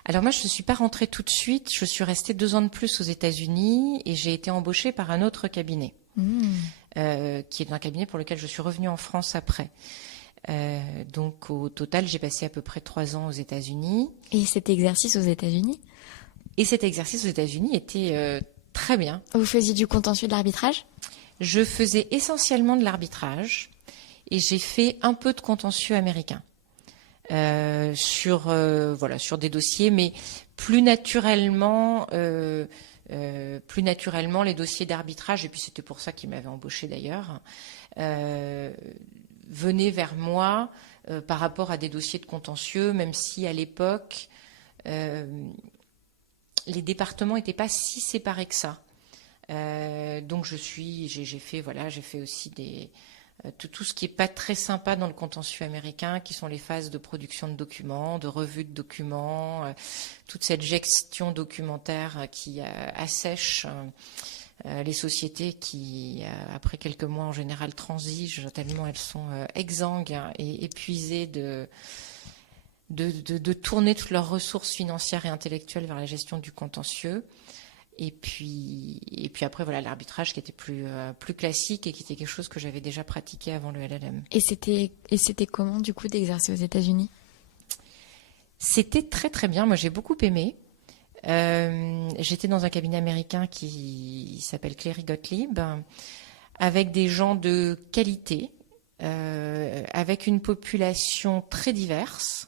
Alors moi, je ne suis pas rentrée tout de suite. Je suis restée 2 ans de plus aux États-Unis et j'ai été embauchée par un autre cabinet, qui est un cabinet pour lequel je suis revenue en France après. Donc au total, j'ai passé à peu près 3 ans aux États-Unis. Et cet exercice aux États-Unis? Et cet exercice aux États-Unis était très bien. Vous faisiez du contentieux de l'arbitrage? Je faisais essentiellement de l'arbitrage et j'ai fait un peu de contentieux américain. Sur des dossiers, mais plus naturellement les dossiers d'arbitrage, et puis c'était pour ça qu'ils m'avaient embauché d'ailleurs, venaient vers moi par rapport à des dossiers de contentieux, même si à l'époque les départements n'étaient pas si séparés que ça. Donc j'ai fait aussi tout ce qui n'est pas très sympa dans le contentieux américain, qui sont les phases de production de documents, de revue de documents, toute cette gestion documentaire qui assèche les sociétés qui, après quelques mois en général, transigent tellement elles sont exsangues et épuisées de tourner toutes leurs ressources financières et intellectuelles vers la gestion du contentieux. Et puis après, voilà, l'arbitrage qui était plus classique et qui était quelque chose que j'avais déjà pratiqué avant le LLM. Et c'était comment, du coup, d'exercer aux États-Unis? C'était très, très bien. Moi, j'ai beaucoup aimé. J'étais dans un cabinet américain qui s'appelle Cleary Gottlieb, avec des gens de qualité, avec une population très diverse.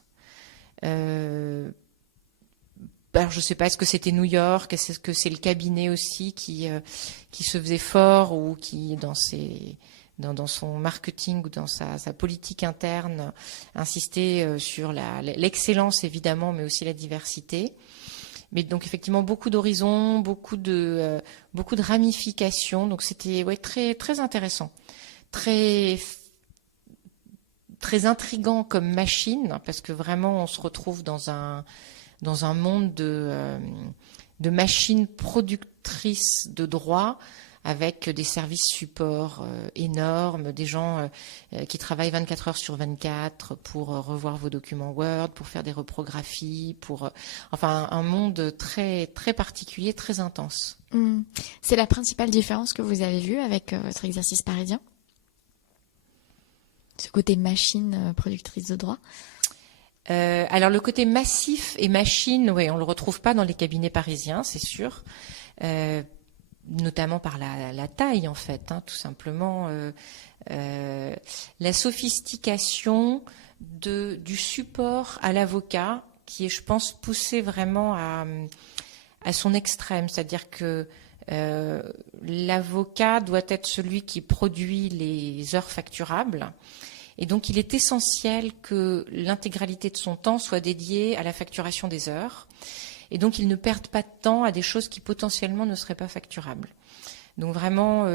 Alors je ne sais pas, est-ce que c'était New York, est-ce que c'est le cabinet aussi qui se faisait fort ou qui dans son marketing ou dans sa politique interne insistait sur l'excellence évidemment, mais aussi la diversité. Mais donc effectivement beaucoup d'horizons, beaucoup de ramifications. Donc c'était très très intéressant, très très intriguant comme machine, parce que vraiment on se retrouve dans un monde de machines productrices de droit, avec des services supports énormes, des gens qui travaillent 24 heures sur 24 pour revoir vos documents Word, pour faire des reprographies, enfin un monde très très particulier, très intense. C'est la principale différence que vous avez vue avec votre exercice parisien? Ce côté machine productrice de droit? Alors le côté massif et machine, oui, on le retrouve pas dans les cabinets parisiens, c'est sûr, notamment par la taille en fait, tout simplement, la sophistication du support à l'avocat qui est, je pense, poussé vraiment à son extrême, c'est-à-dire que l'avocat doit être celui qui produit les heures facturables. Et donc, il est essentiel que l'intégralité de son temps soit dédiée à la facturation des heures. Et donc, il ne perde pas de temps à des choses qui potentiellement ne seraient pas facturables. Donc, vraiment,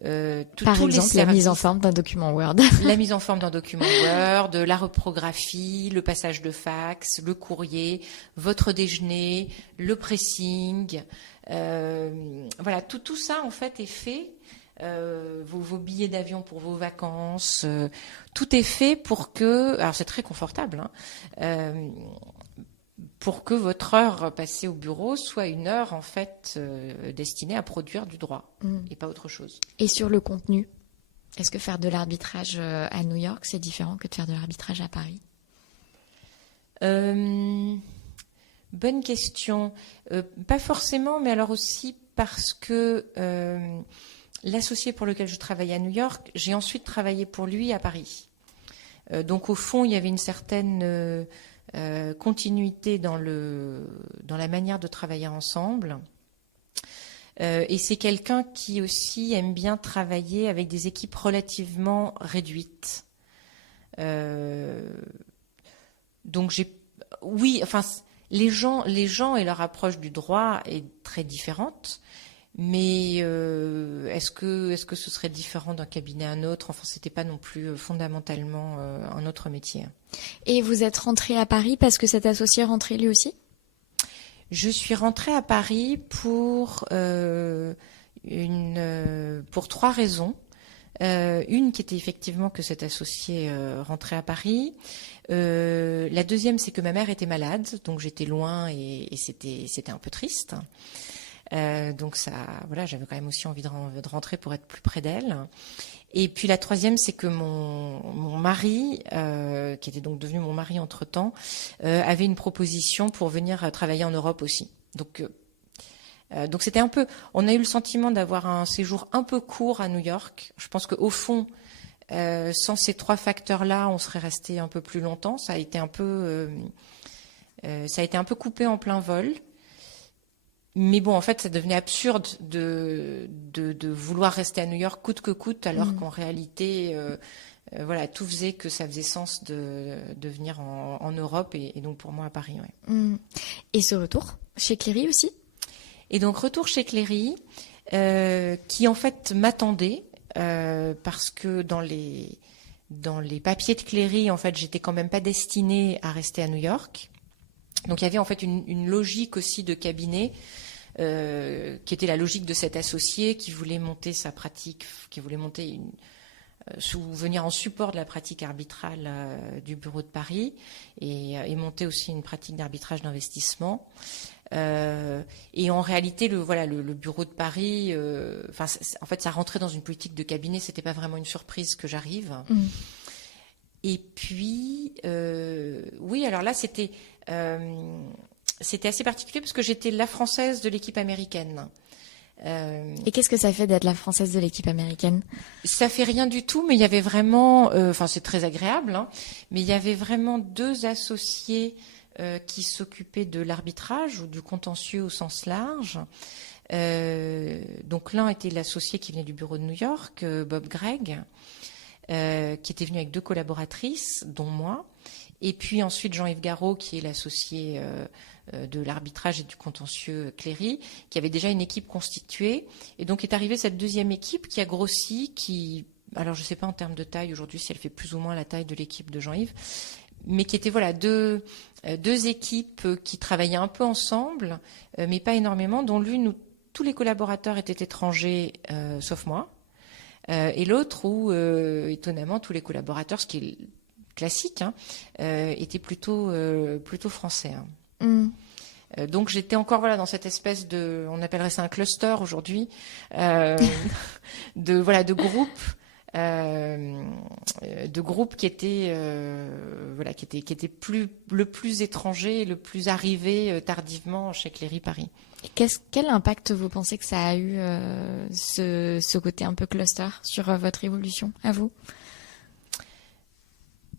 par exemple, la mise en forme d'un document Word. La mise en forme d'un document Word, la reprographie, le passage de fax, le courrier, votre déjeuner, le pressing. Voilà, tout ça, en fait, est fait. Vos billets d'avion pour vos vacances, tout est fait pour que, alors c'est très confortable, pour que votre heure passée au bureau soit une heure en fait destinée à produire du droit et pas autre chose. Et sur le contenu, est-ce que faire de l'arbitrage à New York c'est différent que de faire de l'arbitrage à Paris? Bonne question. Pas forcément, mais alors aussi parce que l'associé pour lequel je travaillais à New York, j'ai ensuite travaillé pour lui à Paris. Donc au fond, il y avait une certaine continuité dans la manière de travailler ensemble. Et c'est quelqu'un qui aussi aime bien travailler avec des équipes relativement réduites. Donc les gens et leur approche du droit est très différente. Mais est-ce que ce serait différent d'un cabinet à un autre? Enfin, c'était pas non plus fondamentalement un autre métier. Et vous êtes rentrée à Paris parce que cet associé est rentré lui aussi? Je suis rentrée à Paris pour 3 raisons. Une qui était effectivement que cet associé rentrait à Paris. La deuxième, c'est que ma mère était malade, donc j'étais loin et c'était un peu triste. Donc ça, voilà, j'avais quand même aussi envie de rentrer pour être plus près d'elle. Et puis la troisième, c'est que mon mari, qui était donc devenu mon mari entre-temps, avait une proposition pour venir travailler en Europe aussi. Donc c'était un peu, on a eu le sentiment d'avoir un séjour un peu court à New York. Je pense qu'au fond, sans ces trois facteurs-là, on serait resté un peu plus longtemps. Ça a été un peu coupé en plein vol. Mais bon, en fait, ça devenait absurde de vouloir rester à New York coûte que coûte, alors qu'en réalité, voilà, tout faisait que ça faisait sens de venir en Europe et donc pour moi à Paris. Ouais. Et ce retour chez Cléry aussi? Et donc retour chez Cléry, qui en fait m'attendait parce que dans les papiers de Cléry, en fait, j'étais quand même pas destinée à rester à New York. Donc il y avait en fait une logique aussi de cabinet qui était la logique de cet associé qui voulait monter sa pratique, qui voulait monter venir en support de la pratique arbitrale du bureau de Paris et monter aussi une pratique d'arbitrage d'investissement. Et en réalité, le bureau de Paris, en fait, ça rentrait dans une politique de cabinet. C'était pas vraiment une surprise que j'arrive. Et puis, oui, alors là, c'était assez particulier parce que j'étais la française de l'équipe américaine. Et qu'est-ce que ça fait d'être la française de l'équipe américaine? Ça fait rien du tout, mais il y avait vraiment, c'est très agréable, hein, mais il y avait vraiment deux associés qui s'occupaient de l'arbitrage ou du contentieux au sens large. Donc l'un était l'associé qui venait du bureau de New York, Bob Gregg, qui était venu avec deux collaboratrices, dont moi. Et puis ensuite Jean-Yves Garot, qui est l'associé de l'arbitrage et du contentieux Cléry, qui avait déjà une équipe constituée. Et donc est arrivée cette deuxième équipe qui a grossi, alors je ne sais pas en termes de taille aujourd'hui si elle fait plus ou moins la taille de l'équipe de Jean-Yves, mais qui étaient deux équipes qui travaillaient un peu ensemble, mais pas énormément, dont l'une où tous les collaborateurs étaient étrangers, sauf moi, et l'autre où, étonnamment, tous les collaborateurs, ce qui est classique, hein, étaient plutôt français. Hein. Donc j'étais encore dans cette espèce on appellerait ça un cluster aujourd'hui, de groupes qui étaient le plus étranger et le plus arrivé tardivement chez Cléry Paris. Quel impact vous pensez que ça a eu ce côté un peu cluster sur votre évolution à vous?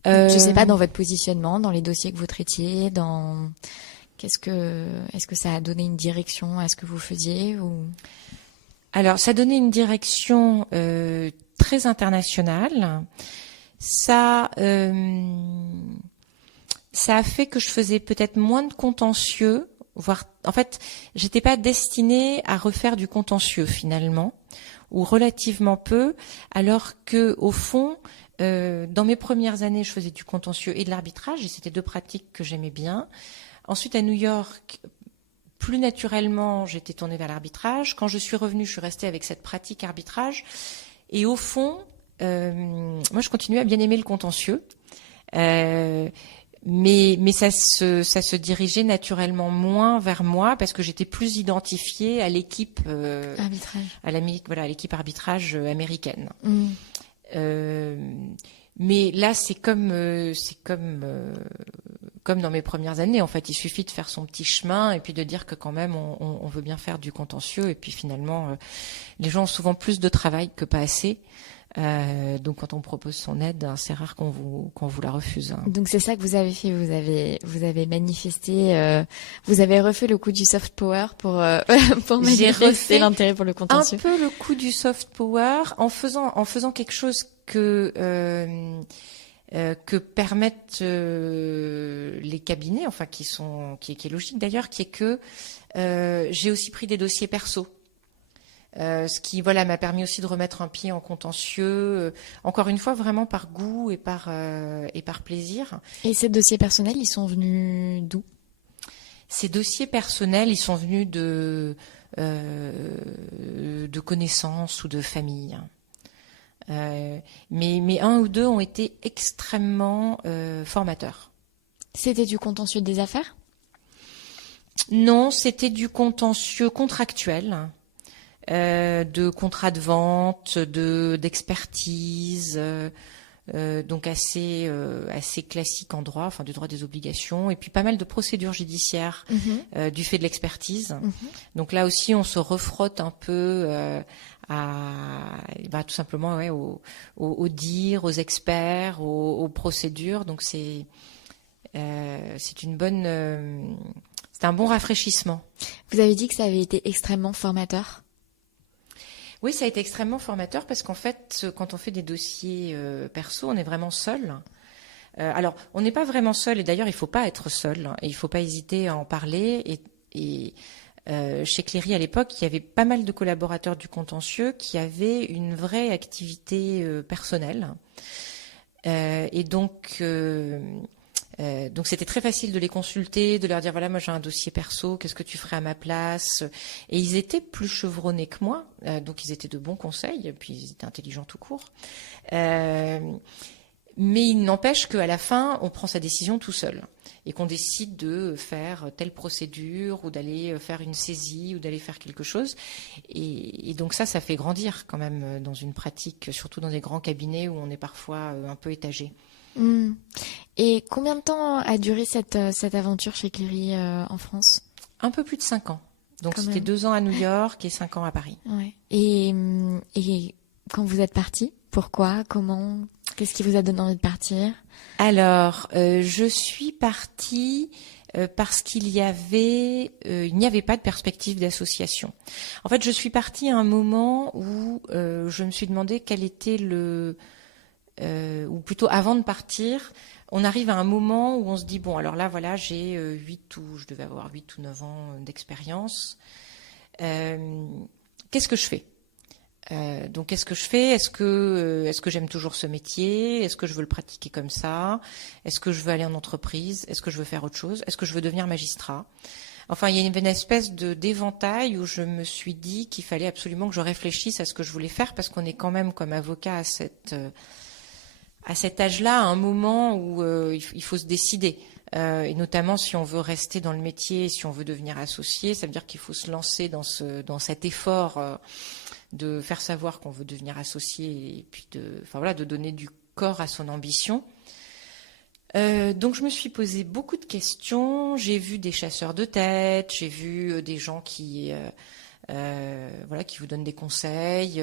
Je sais pas, dans votre positionnement, dans les dossiers que vous traitiez, est-ce que ça a donné une direction à ce que vous faisiez ou... Alors, ça donnait une direction très internationale. Ça a fait que je faisais peut-être moins de contentieux, en fait, j'étais pas destinée à refaire du contentieux finalement, ou relativement peu, alors que au fond, dans mes premières années, je faisais du contentieux et de l'arbitrage, et c'était deux pratiques que j'aimais bien. Ensuite, à New York, plus naturellement, j'étais tournée vers l'arbitrage. Quand je suis revenue, je suis restée avec cette pratique arbitrage. Et au fond, moi, je continuais à bien aimer le contentieux. Mais ça se dirigeait naturellement moins vers moi parce que j'étais plus identifiée à l'équipe arbitrage. À l'équipe arbitrage américaine. Mais là, c'est comme dans mes premières années. En fait, il suffit de faire son petit chemin et puis de dire que quand même on veut bien faire du contentieux. Et puis finalement, les gens ont souvent plus de travail que pas assez. Donc quand on propose son aide, c'est rare qu'on vous la refuse. Hein. Donc c'est ça que vous avez fait, vous avez manifesté, vous avez refait le coup du soft power pour manifester l'intérêt pour le contentieux. Un peu le coup du soft power en faisant quelque chose que permettent les cabinets, enfin qui est logique d'ailleurs, qui est que j'ai aussi pris des dossiers perso. Ce qui m'a permis aussi de remettre un pied en contentieux, encore une fois vraiment par goût et par plaisir. Et ces dossiers personnels, ils sont venus d'où? Ces dossiers personnels, ils sont venus de connaissances ou de famille. Mais un ou deux ont été extrêmement formateurs. C'était du contentieux des affaires? Non, c'était du contentieux contractuel, de contrat de vente, d'expertise, donc assez classique en droit, enfin du droit des obligations, et puis pas mal de procédures judiciaires du fait de l'expertise. Donc là aussi, on se refrotte un peu tout simplement aux dires, aux experts, aux procédures. Donc c'est une bonne c'est un bon rafraîchissement. Vous avez dit que ça avait été extrêmement formateur. Oui, ça a été extrêmement formateur parce qu'en fait, quand on fait des dossiers perso, on est vraiment seul. Alors, on n'est pas vraiment seul, et d'ailleurs, il ne faut pas être seul, et il ne faut pas hésiter à en parler. Et chez Cléry, à l'époque, il y avait pas mal de collaborateurs du contentieux qui avaient une vraie activité personnelle. Et donc c'était très facile de les consulter, de leur dire voilà, moi j'ai un dossier perso, qu'est-ce que tu ferais à ma place? Et ils étaient plus chevronnés que moi, donc ils étaient de bons conseils, puis ils étaient intelligents tout court. Mais il n'empêche qu'à la fin, on prend sa décision tout seul et qu'on décide de faire telle procédure ou d'aller faire une saisie ou d'aller faire quelque chose. Et donc ça fait grandir quand même dans une pratique, surtout dans des grands cabinets où on est parfois un peu étagé. Et combien de temps a duré cette aventure chez Cléry en France? Un peu plus de 5 ans. Donc c'était 2 ans à New York et 5 ans à Paris. Ouais. Et quand vous êtes parti, pourquoi? Comment? Qu'est-ce qui vous a donné envie de partir? Alors, je suis partie parce qu'il n'y avait pas de perspective d'association. En fait, je suis partie à un moment où je me suis demandé quel était ou plutôt avant de partir, on arrive à un moment où on se dit bon, alors là voilà, j'ai je devais avoir 8 ou 9 ans d'expérience. Qu'est-ce que je fais? Donc qu'est-ce que je fais? Est-ce que j'aime toujours ce métier? Est-ce que je veux le pratiquer comme ça? Est-ce que je veux aller en entreprise? Est-ce que je veux faire autre chose? Est-ce que je veux devenir magistrat? Enfin, il y a une espèce d'éventail où je me suis dit qu'il fallait absolument que je réfléchisse à ce que je voulais faire, parce qu'on est quand même comme avocat à cet âge-là, à un moment où il faut se décider. Et notamment si on veut rester dans le métier, si on veut devenir associé, ça veut dire qu'il faut se lancer dans cet effort de faire savoir qu'on veut devenir associé et puis de donner du corps à son ambition. Donc je me suis posé beaucoup de questions. J'ai vu des chasseurs de tête, j'ai vu des gens qui vous donnent des conseils.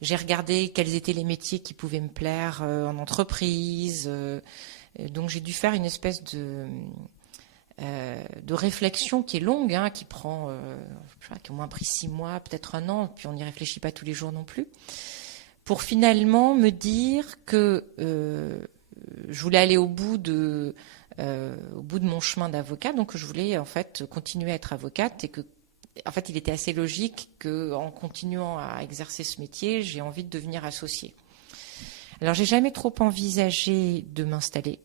J'ai regardé quels étaient les métiers qui pouvaient me plaire en entreprise. Donc j'ai dû faire une espèce de réflexion qui est longue, qui prend, qui a au moins pris 6 mois, peut-être 1 an, puis on n'y réfléchit pas tous les jours non plus, pour finalement me dire que je voulais aller au bout de mon chemin d'avocat, donc je voulais en fait continuer à être avocate, et que en fait il était assez logique qu'en continuant à exercer ce métier, j'ai envie de devenir associée. Alors j'ai jamais trop envisagé de m'installer.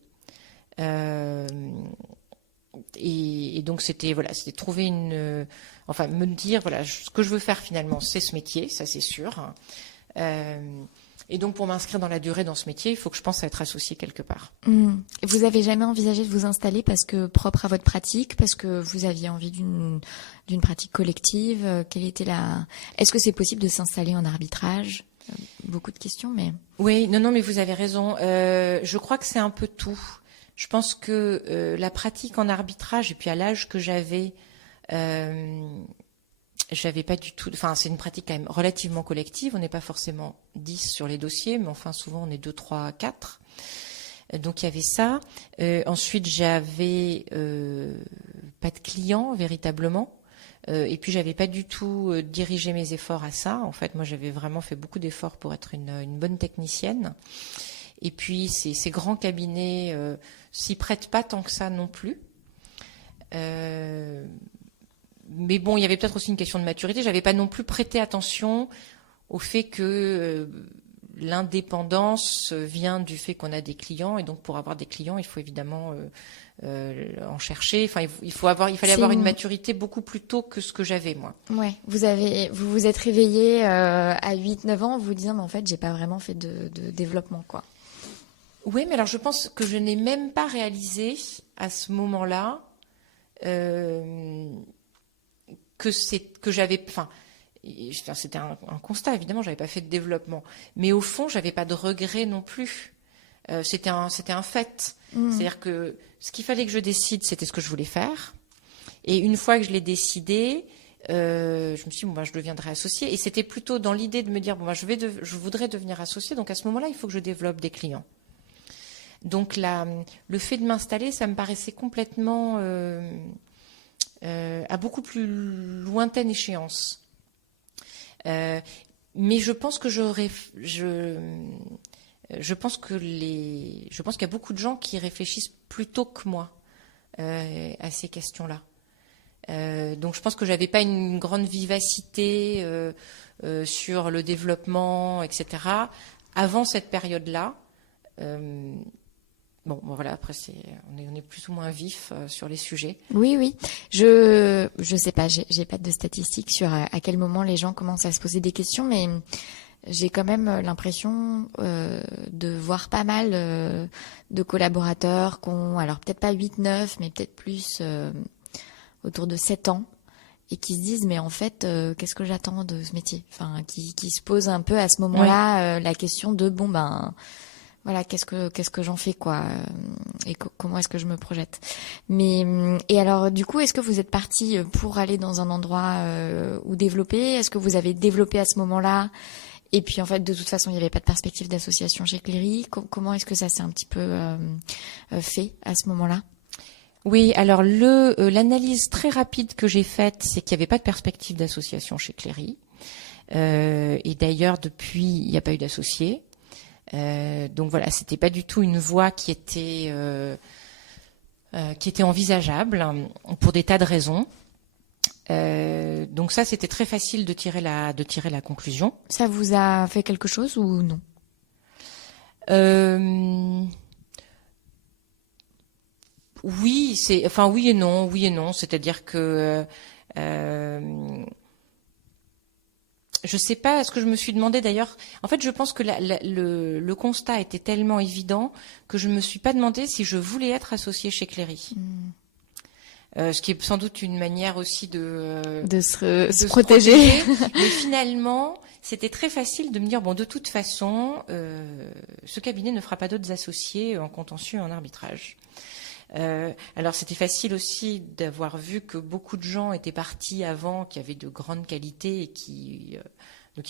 Et donc c'était trouver me dire voilà, ce que je veux faire finalement, c'est ce métier, ça c'est sûr. Et donc pour m'inscrire dans la durée dans ce métier, il faut que je pense à être associée quelque part. Vous avez jamais envisagé de vous installer parce que propre à votre pratique, parce que vous aviez envie d'une pratique collective? Est-ce que c'est possible de s'installer en arbitrage? Beaucoup de questions, mais... Oui, non, mais vous avez raison. Je crois que c'est un peu tout. Je pense que la pratique en arbitrage, et puis à l'âge que j'avais pas du tout... Enfin, c'est une pratique quand même relativement collective. On n'est pas forcément 10 sur les dossiers, mais enfin, souvent, on est 2, 3, 4. Donc, il y avait ça. Ensuite, j'avais pas de clients, véritablement. Et puis, j'avais pas du tout dirigé mes efforts à ça. En fait, moi, j'avais vraiment fait beaucoup d'efforts pour être une bonne technicienne. Et puis, ces grands cabinets s'y prêtent pas tant que ça non plus. Mais bon, il y avait peut-être aussi une question de maturité. J'avais pas non plus prêté attention au fait que l'indépendance vient du fait qu'on a des clients, et donc pour avoir des clients, il faut évidemment en chercher. Enfin, il fallait avoir une maturité beaucoup plus tôt que ce que j'avais moi. Ouais, vous vous êtes réveillé à 8-9 ans, vous disant, mais en fait, j'ai pas vraiment fait de développement, quoi. Oui, mais alors je pense que je n'ai même pas réalisé à ce moment-là que j'avais, enfin, c'était un constat, évidemment, j'avais pas fait de développement, mais au fond, j'avais pas de regret non plus. C'était un fait. C'est-à-dire que ce qu'il fallait que je décide, c'était ce que je voulais faire. Et une fois que je l'ai décidé, je me suis dit, bon, je deviendrai associée. Et c'était plutôt dans l'idée de me dire, bon, je voudrais devenir associée. Donc à ce moment-là, il faut que je développe des clients. Donc le fait de m'installer, ça me paraissait complètement à beaucoup plus lointaine échéance. Mais je pense que je pense qu'il y a beaucoup de gens qui réfléchissent plus tôt que moi à ces questions-là. Donc je pense que j'avais pas une grande vivacité sur le développement, etc. avant cette période-là. Bon, voilà, après on est plus ou moins vif sur les sujets. Oui. Je sais pas, j'ai pas de statistiques sur à quel moment les gens commencent à se poser des questions, mais j'ai quand même l'impression de voir pas mal de collaborateurs qui ont, alors peut-être pas 8-9, mais peut-être plus autour de 7 ans, et qui se disent, mais en fait, qu'est-ce que j'attends de ce métier ? Enfin, qui se posent un peu à ce moment-là la question de, bon, ben... Voilà, qu'est-ce que j'en fais, quoi, et comment est-ce que je me projette. Mais et alors, du coup, est-ce que vous êtes parti pour aller dans un endroit où développer ? Est-ce que vous avez développé à ce moment-là ? Et puis, en fait, de toute façon, il n'y avait pas de perspective d'association chez Cléry. Comment est-ce que ça s'est un petit peu fait à ce moment-là ? Oui, alors l'analyse très rapide que j'ai faite, c'est qu'il n'y avait pas de perspective d'association chez Cléry. Et d'ailleurs, depuis, il n'y a pas eu d'associé. Donc voilà, c'était pas du tout une voie qui était envisageable pour des tas de raisons. Donc ça, c'était très facile de tirer la conclusion. Ça vous a fait quelque chose ou non ? Oui, oui et non. C'est-à-dire que je sais pas ce que je me suis demandé d'ailleurs. En fait, je pense que le constat était tellement évident que je me suis pas demandé si je voulais être associée chez Cléry. Ce qui est sans doute une manière aussi de se protéger. Mais finalement, c'était très facile de me dire, bon, de toute façon, ce cabinet ne fera pas d'autres associés en contentieux et en arbitrage. Alors c'était facile aussi d'avoir vu que beaucoup de gens étaient partis avant, qui avaient de grandes qualités et qui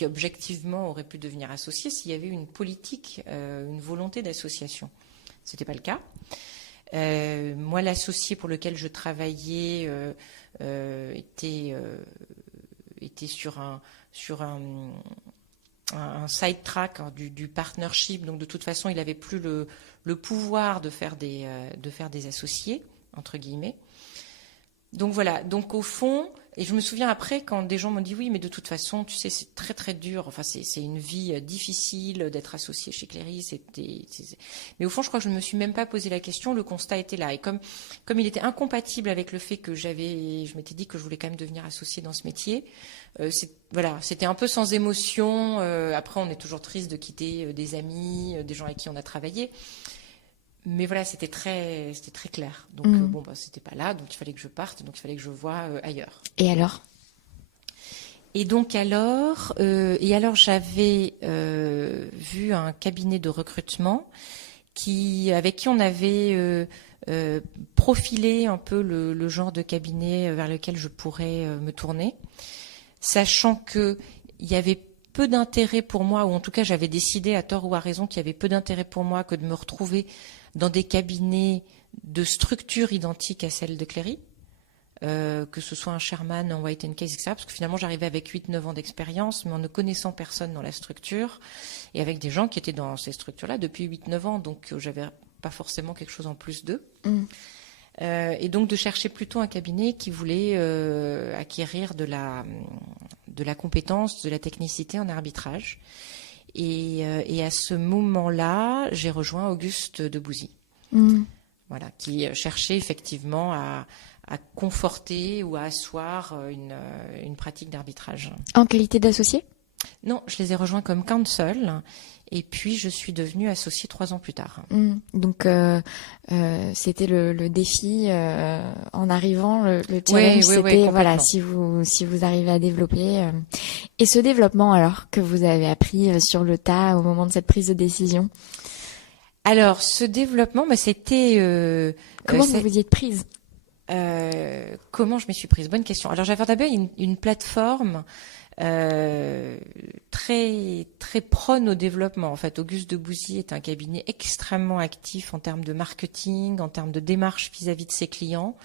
objectivement auraient pu devenir associés s'il y avait une politique, une volonté d'association. C'était pas le cas. Moi, l'associé pour lequel je travaillais était sur un side track, hein, du partnership. Donc de toute façon, il n'avait plus le pouvoir de faire des associés, entre guillemets. Donc voilà, donc au fond, et je me souviens après quand des gens m'ont dit oui, mais de toute façon, tu sais, c'est très très dur, enfin c'est une vie difficile d'être associé chez Cléry, mais au fond, je crois que je ne me suis même pas posé la question, le constat était là. Et comme il était incompatible avec le fait que je m'étais dit que je voulais quand même devenir associée dans ce métier, c'était un peu sans émotion. Après, on est toujours triste de quitter des amis, des gens avec qui on a travaillé. Mais voilà, c'était très clair. Donc c'était pas là, donc il fallait que je parte, donc il fallait que je voie ailleurs. Et alors ? Et donc alors j'avais vu un cabinet de recrutement avec qui on avait profilé un peu le genre de cabinet vers lequel je pourrais me tourner, sachant que il y avait peu d'intérêt pour moi, ou en tout cas j'avais décidé à tort ou à raison qu'il y avait peu d'intérêt pour moi que de me retrouver dans des cabinets de structure identique à celle de Cléry, que ce soit un Sherman, un White & Case, etc. Parce que finalement, j'arrivais avec 8-9 ans d'expérience, mais en ne connaissant personne dans la structure, et avec des gens qui étaient dans ces structures-là depuis 8-9 ans, donc j'avais pas forcément quelque chose en plus d'eux. Et donc de chercher plutôt un cabinet qui voulait acquérir de la compétence, de la technicité en arbitrage. Et à ce moment-là, j'ai rejoint Auguste Debouzy. Voilà, qui cherchait effectivement à conforter ou à asseoir une pratique d'arbitrage. En qualité d'associé ? Non, je les ai rejoints comme counsel et puis je suis devenue associée 3 ans plus tard. Donc c'était le défi en arrivant, le challenge, c'était voilà, si vous arrivez à développer. Et ce développement alors que vous avez appris sur le tas au moment de cette prise de décision. Alors ce développement, c'était comment vous vous y êtes prise? Comment je m'y suis prise? Bonne question. Alors j'avais d'abord une plateforme très très prône au développement. En fait, Auguste Debouzy est un cabinet extrêmement actif en termes de marketing, en termes de démarche vis-à-vis de ses clients.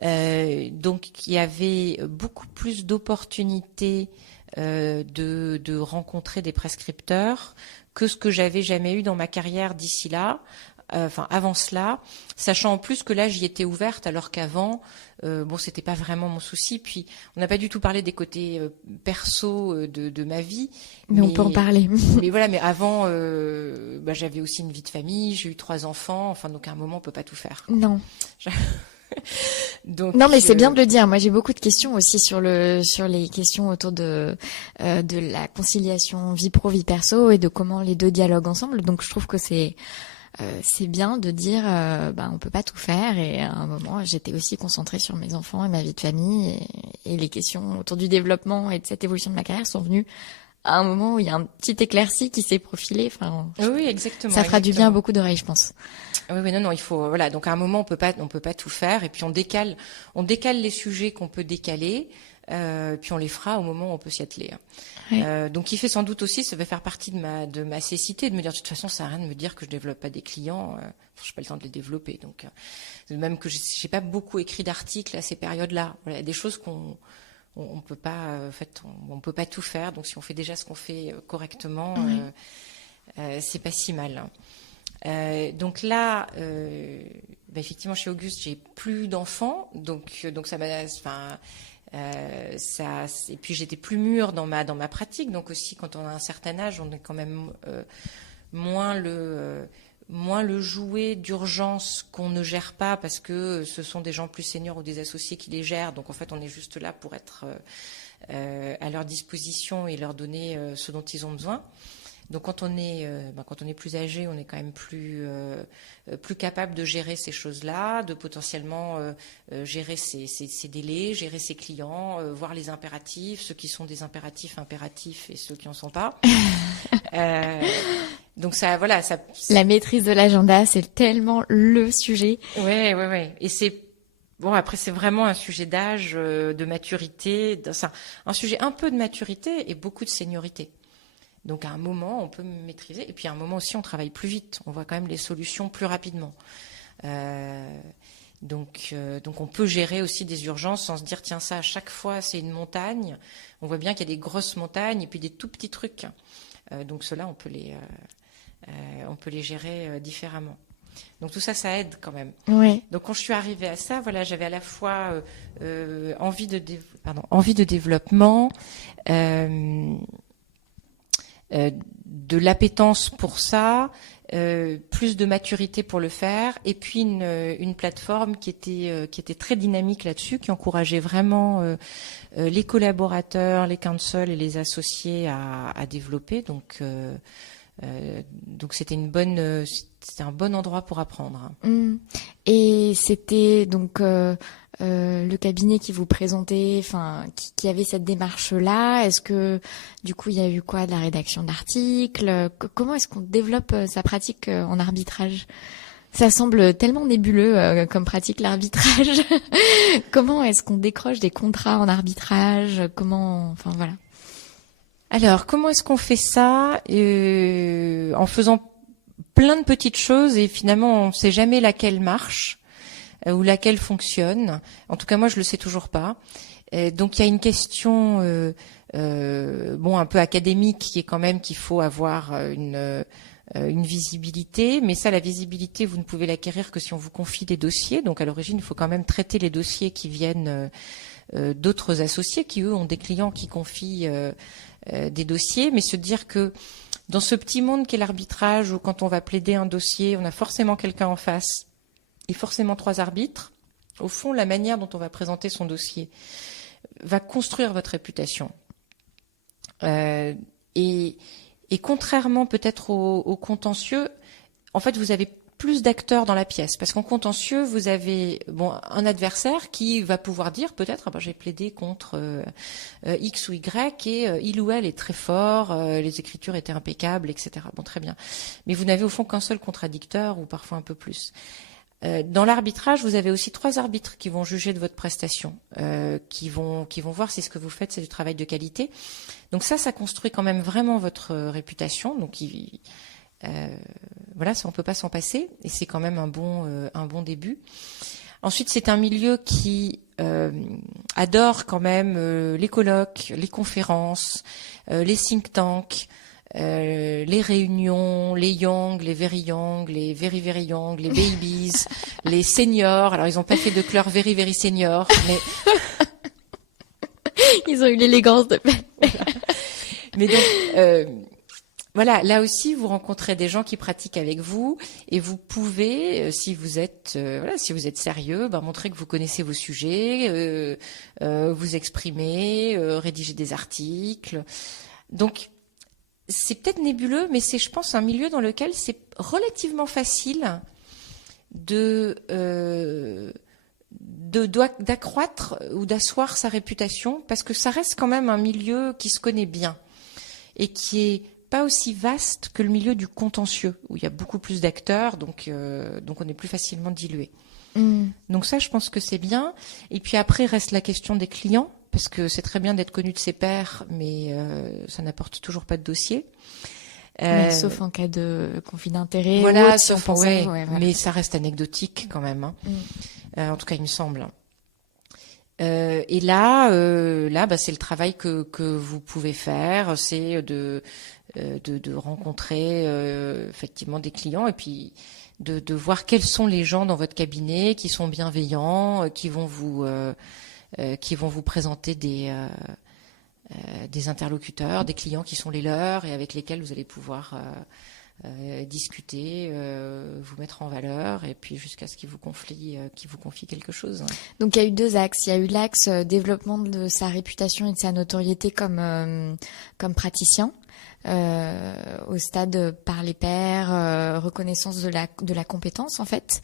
Donc, il y avait beaucoup plus d'opportunités de rencontrer des prescripteurs que ce que j'avais jamais eu dans ma carrière d'ici là. Avant cela, sachant en plus que là j'y étais ouverte, alors qu'avant, c'était pas vraiment mon souci. Puis on n'a pas du tout parlé des côtés perso de ma vie. Mais on peut en parler. Mais voilà, mais avant, j'avais aussi une vie de famille, j'ai eu 3 enfants. Donc à un moment, on peut pas tout faire. Non. Donc, non, mais c'est bien de le dire. Moi, j'ai beaucoup de questions aussi sur les questions autour de la conciliation vie pro vie perso et de comment les deux dialoguent ensemble. Donc je trouve que c'est bien de dire on peut pas tout faire, et à un moment j'étais aussi concentrée sur mes enfants et ma vie de famille, et les questions autour du développement et de cette évolution de ma carrière sont venues à un moment où il y a un petit éclairci qui s'est profilé. Oui, exactement. Ça fera du bien à beaucoup d'oreilles, je pense. Oui, non, il faut, voilà. Donc à un moment on peut pas tout faire, et puis on décale les sujets qu'on peut décaler. Puis on les fera au moment où on peut s'y atteler. Ouais. Donc, il fait sans doute aussi, ça va faire partie de ma cécité, de me dire de toute façon, ça sert à rien de me dire que je développe pas des clients. J'ai pas le temps de les développer. Donc, même que j'ai pas beaucoup écrit d'articles à ces périodes-là. Voilà, des choses on peut pas, en fait, on peut pas tout faire. Donc, si on fait déjà ce qu'on fait correctement, c'est pas si mal. Donc là, effectivement, chez Auguste, j'ai plus d'enfants, donc ça m'a, et puis j'étais plus mûre dans ma pratique. Donc aussi, quand on a un certain âge, on est quand même moins le jouet d'urgence qu'on ne gère pas, parce que ce sont des gens plus seniors ou des associés qui les gèrent. Donc en fait, on est juste là pour être à leur disposition et leur donner ce dont ils ont besoin. Donc quand on est plus âgé, on est quand même plus capable de gérer ces choses-là, de potentiellement gérer ses délais, gérer ses clients, voir les impératifs, ceux qui sont des impératifs impératifs et ceux qui en sont pas. Donc ça, voilà, ça. La maîtrise de l'agenda, c'est tellement le sujet. Ouais. Et c'est après, c'est vraiment un sujet d'âge, de maturité, un sujet un peu de maturité et beaucoup de seniorité. Donc à un moment, on peut maîtriser, et puis à un moment aussi, on travaille plus vite. On voit quand même les solutions plus rapidement. Donc on peut gérer aussi des urgences sans se dire tiens, ça à chaque fois c'est une montagne. On voit bien qu'il y a des grosses montagnes et puis des tout petits trucs. Donc ceux-là, on peut les gérer différemment. Donc tout ça, ça aide quand même. Oui. Donc quand je suis arrivée à ça, voilà, j'avais à la fois envie de développement. De l'appétence pour ça, plus de maturité pour le faire, et puis une plateforme qui était très dynamique là-dessus, qui encourageait vraiment les collaborateurs, les counsels et les associés à développer. Donc c'était c'était un bon endroit pour apprendre. Et c'était donc le cabinet qui vous présentait, qui avait cette démarche-là. Est-ce que du coup il y a eu quoi, de la rédaction d'articles? Comment est-ce qu'on développe sa pratique en arbitrage? Ça semble tellement nébuleux comme pratique, l'arbitrage. Comment est-ce qu'on décroche des contrats en arbitrage? Voilà. Alors, comment est-ce qu'on fait ça? En faisant plein de petites choses, et finalement, on ne sait jamais laquelle marche ou laquelle fonctionne. En tout cas, moi, je le sais toujours pas. Donc, il y a une question, un peu académique, qui est quand même qu'il faut avoir une visibilité. Mais ça, la visibilité, vous ne pouvez l'acquérir que si on vous confie des dossiers. Donc, à l'origine, il faut quand même traiter les dossiers qui viennent d'autres associés qui, eux, ont des clients qui confient des dossiers, mais se dire que dans ce petit monde qu'est l'arbitrage, où quand on va plaider un dossier, on a forcément quelqu'un en face et forcément 3 arbitres, au fond, la manière dont on va présenter son dossier va construire votre réputation. Et contrairement peut-être au contentieux, en fait, vous avez plus d'acteurs dans la pièce, parce qu'en contentieux, vous avez un adversaire qui va pouvoir dire peut-être j'ai plaidé contre X ou Y et il ou elle est très fort, les écritures étaient impeccables, etc. Bon, très bien. Mais vous n'avez au fond qu'un seul contradicteur ou parfois un peu plus. Dans l'arbitrage, vous avez aussi 3 arbitres qui vont juger de votre prestation, qui vont voir si ce que vous faites c'est du travail de qualité. Donc ça construit quand même vraiment votre réputation. Donc voilà, ça on peut pas s'en passer et c'est quand même un bon début. Ensuite, c'est un milieu qui adore quand même les colloques, les conférences, les think tanks, les réunions, les young, les very young, les very very young, les babies, les seniors. Alors ils ont pas fait de couleur very very senior, mais ils ont eu l'élégance de. Mais donc voilà, là aussi vous rencontrez des gens qui pratiquent avec vous et vous pouvez, si vous êtes sérieux, montrer que vous connaissez vos sujets, vous exprimer, rédiger des articles. Donc c'est peut-être nébuleux, mais c'est, je pense, un milieu dans lequel c'est relativement facile d'accroître ou d'asseoir sa réputation, parce que ça reste quand même un milieu qui se connaît bien et qui est pas aussi vaste que le milieu du contentieux, où il y a beaucoup plus d'acteurs, donc on est plus facilement dilué. Donc ça, je pense que c'est bien. Et puis après, reste la question des clients, parce que c'est très bien d'être connu de ses pairs, mais ça n'apporte toujours pas de dossier. Sauf en cas de conflit d'intérêt. Voilà, voilà. Mais ça reste anecdotique quand même. En tout cas, il me semble. Et là, c'est le travail que vous pouvez faire, c'est de rencontrer effectivement des clients et puis de voir quels sont les gens dans votre cabinet qui sont bienveillants, qui vont vous présenter des interlocuteurs, des clients qui sont les leurs et avec lesquels vous allez pouvoir discuter, vous mettre en valeur et puis jusqu'à ce qu'ils vous confient quelque chose. Donc il y a eu 2 axes. Il y a eu l'axe développement de sa réputation et de sa notoriété comme praticien. Au stade par les pairs, reconnaissance de la compétence en fait.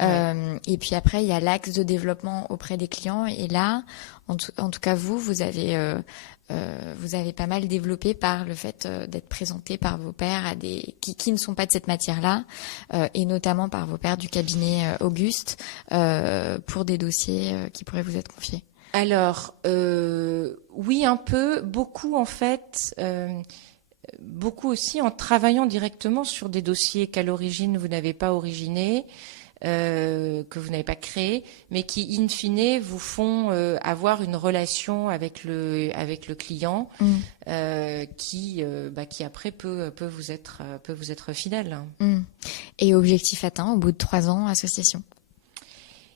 Et puis après il y a l'axe de développement auprès des clients et là en tout cas vous avez pas mal développé par le fait d'être présenté par vos pairs à qui ne sont pas de cette matière-là et notamment par vos pairs du cabinet Auguste pour des dossiers qui pourraient vous être confiés. Alors oui, un peu, beaucoup en fait. Beaucoup aussi en travaillant directement sur des dossiers qu'à l'origine vous n'avez pas originés, que vous n'avez pas créés, mais qui in fine vous font avoir une relation avec le client qui après peut vous être fidèle. Et objectif atteint au bout de 3 ans association.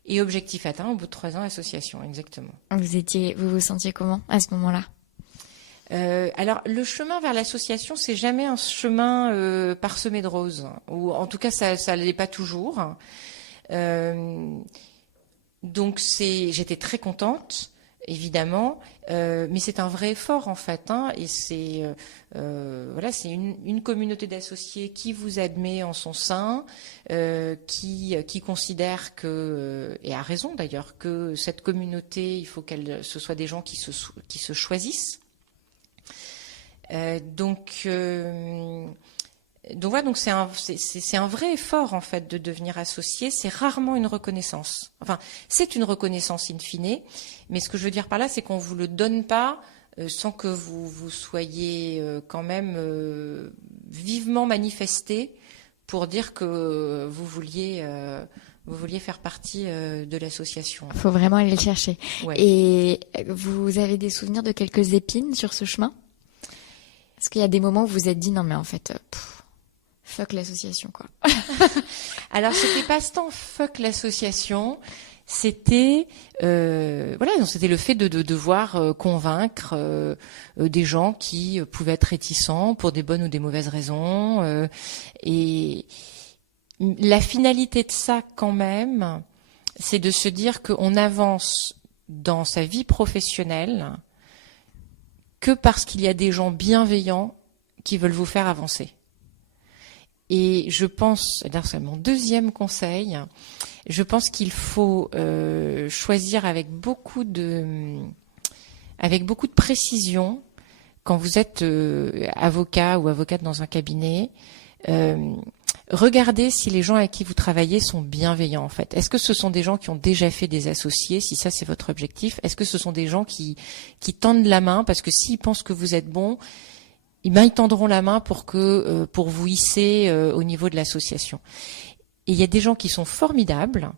Et objectif atteint au bout de 3 ans association, exactement. Vous vous sentiez comment à ce moment-là? Alors, le chemin vers l'association, c'est jamais un chemin parsemé de roses, ou en tout cas, ça l'est pas toujours. Donc, j'étais très contente, évidemment, mais c'est un vrai effort en fait, et c'est c'est une communauté d'associés qui vous admet en son sein, qui considère que, et a raison d'ailleurs, que cette communauté, il faut ce soit des gens qui se choisissent. Donc voilà, donc c'est un vrai effort en fait de devenir associé. C'est rarement une reconnaissance. Enfin, c'est une reconnaissance in fine, mais ce que je veux dire par là, c'est qu'on vous le donne pas sans que vous soyez quand même vivement manifesté pour dire que vous vouliez faire partie de l'association. Il faut vraiment aller le chercher. Ouais. Et vous avez des souvenirs de quelques épines sur ce chemin? Est-ce qu'il y a des moments où vous vous êtes dit non mais en fait fuck l'association quoi? Alors c'était pas tant fuck l'association, c'était donc c'était le fait de devoir convaincre des gens qui pouvaient être réticents pour des bonnes ou des mauvaises raisons. Et la finalité de ça, quand même, c'est de se dire qu'on avance dans sa vie professionnelle que parce qu'il y a des gens bienveillants qui veulent vous faire avancer. Et je pense, d'ailleurs c'est mon deuxième conseil, je pense qu'il faut choisir avec beaucoup de précision quand vous êtes avocat ou avocate dans un cabinet. Regardez si les gens avec qui vous travaillez sont bienveillants en fait. Est-ce que ce sont des gens qui ont déjà fait des associés, si ça c'est votre objectif? Est-ce que ce sont des gens qui tendent la main parce que s'ils pensent que vous êtes bon, ils tendront la main pour vous hisser au niveau de l'association. Et il y a des gens qui sont formidables,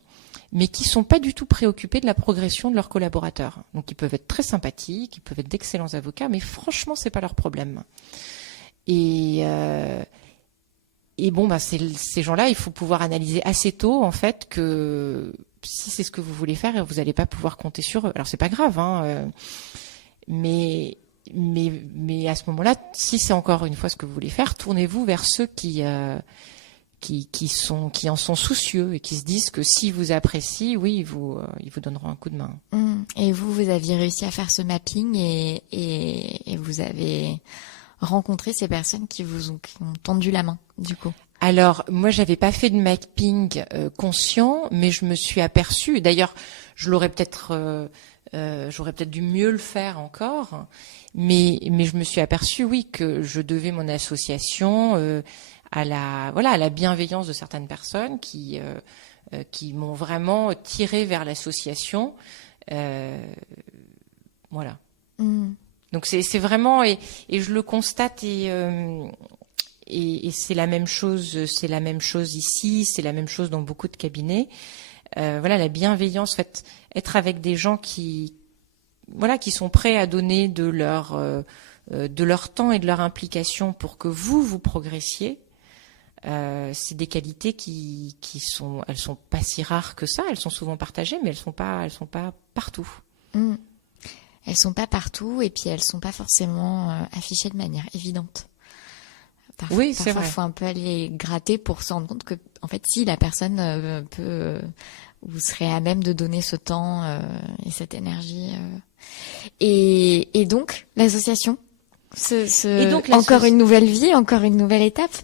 mais qui sont pas du tout préoccupés de la progression de leurs collaborateurs. Donc ils peuvent être très sympathiques, ils peuvent être d'excellents avocats, mais franchement c'est pas leur problème. Et bon, ces gens-là, il faut pouvoir analyser assez tôt, en fait, que si c'est ce que vous voulez faire, vous n'allez pas pouvoir compter sur eux. Alors, c'est pas grave, mais à ce moment-là, si c'est encore une fois ce que vous voulez faire, tournez-vous vers ceux qui en sont soucieux et qui se disent que s'ils vous apprécient, oui, ils vous donneront un coup de main. Et vous aviez réussi à faire ce mapping et vous avez rencontrer ces personnes qui ont tendu la main, du coup? Alors, moi, j'avais pas fait de mapping conscient, mais je me suis aperçue. D'ailleurs, j'aurais peut-être dû mieux le faire encore, mais je me suis aperçue, oui, que je devais mon association à la bienveillance de certaines personnes qui m'ont vraiment tiré vers l'association. Voilà. Donc c'est vraiment et je le constate et c'est la même chose ici, c'est la même chose dans beaucoup de cabinets. La bienveillance, fait, être avec des gens qui sont prêts à donner de leur temps et de leur implication pour que vous progressiez. C'est des qualités elles sont pas si rares que ça, elles sont souvent partagées, mais elles sont pas partout. Elles sont pas partout et puis elles sont pas forcément affichées de manière évidente. Oui, c'est vrai. Parfois, il faut un peu aller gratter pour se rendre compte que, en fait, si la personne peut ou serait à même de donner ce temps et cette énergie. Et donc, l'association, encore une nouvelle vie, encore une nouvelle étape.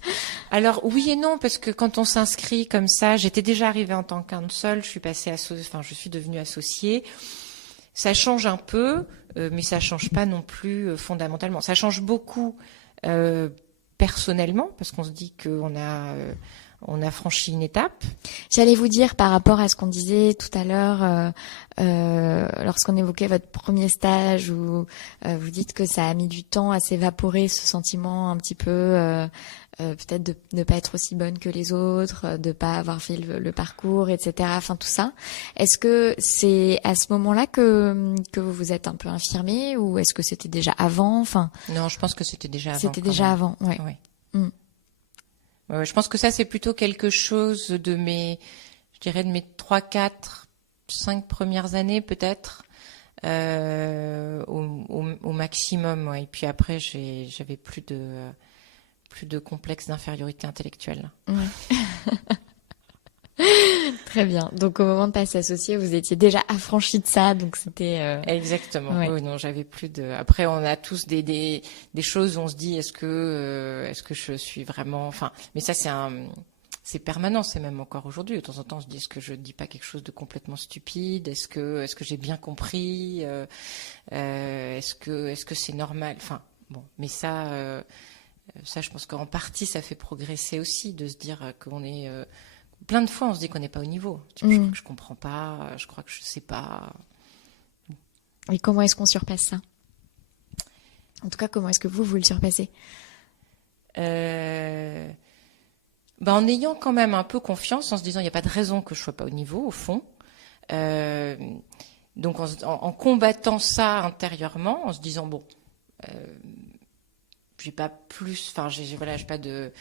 Alors oui et non, parce que quand on s'inscrit comme ça, j'étais déjà arrivée en tant qu'counsel, je suis devenue associée. Ça change un peu, mais ça change pas non plus fondamentalement. Ça change beaucoup personnellement, parce qu'on se dit qu'on a franchi une étape. J'allais vous dire par rapport à ce qu'on disait tout à l'heure, lorsqu'on évoquait votre premier stage, où vous dites que ça a mis du temps à s'évaporer, ce sentiment un petit peu peut-être de ne pas être aussi bonne que les autres, de pas avoir fait le parcours, etc. Enfin tout ça. Est-ce que c'est à ce moment-là que vous vous êtes un peu infirmée, ou est-ce que c'était déjà avant? Enfin. Non, je pense que c'était déjà avant. C'était déjà avant, ouais. Ouais. Ouais, je pense que ça c'est plutôt quelque chose de mes 3, 4, 5 premières années peut-être au maximum. Ouais. Et puis après j'avais plus de complexe d'infériorité intellectuelle. Ouais. Très bien. Donc au moment de passer associé, vous étiez déjà affranchi de ça, donc c'était exactement. Ouais. Oui, non, j'avais plus de. Après, on a tous des choses où on se dit est-ce que je suis vraiment. Enfin, mais ça c'est permanent, c'est même encore aujourd'hui. De temps en temps, on se dit est-ce que je dis pas quelque chose de complètement stupide? Est-ce que j'ai bien compris? Est-ce que c'est normal? Enfin, bon, mais ça, je pense qu'en partie, ça fait progresser aussi de se dire qu'on est. Plein de fois, on se dit qu'on n'est pas au niveau. Je crois que je comprends pas, je crois que je sais pas. Et comment est-ce qu'on surpasse ça? En tout cas, comment est-ce que vous le surpassez? En ayant quand même un peu confiance, en se disant il n'y a pas de raison que je sois pas au niveau, au fond. Donc en combattant ça intérieurement, en se disant bon, j'ai pas plus, enfin j'ai pas de.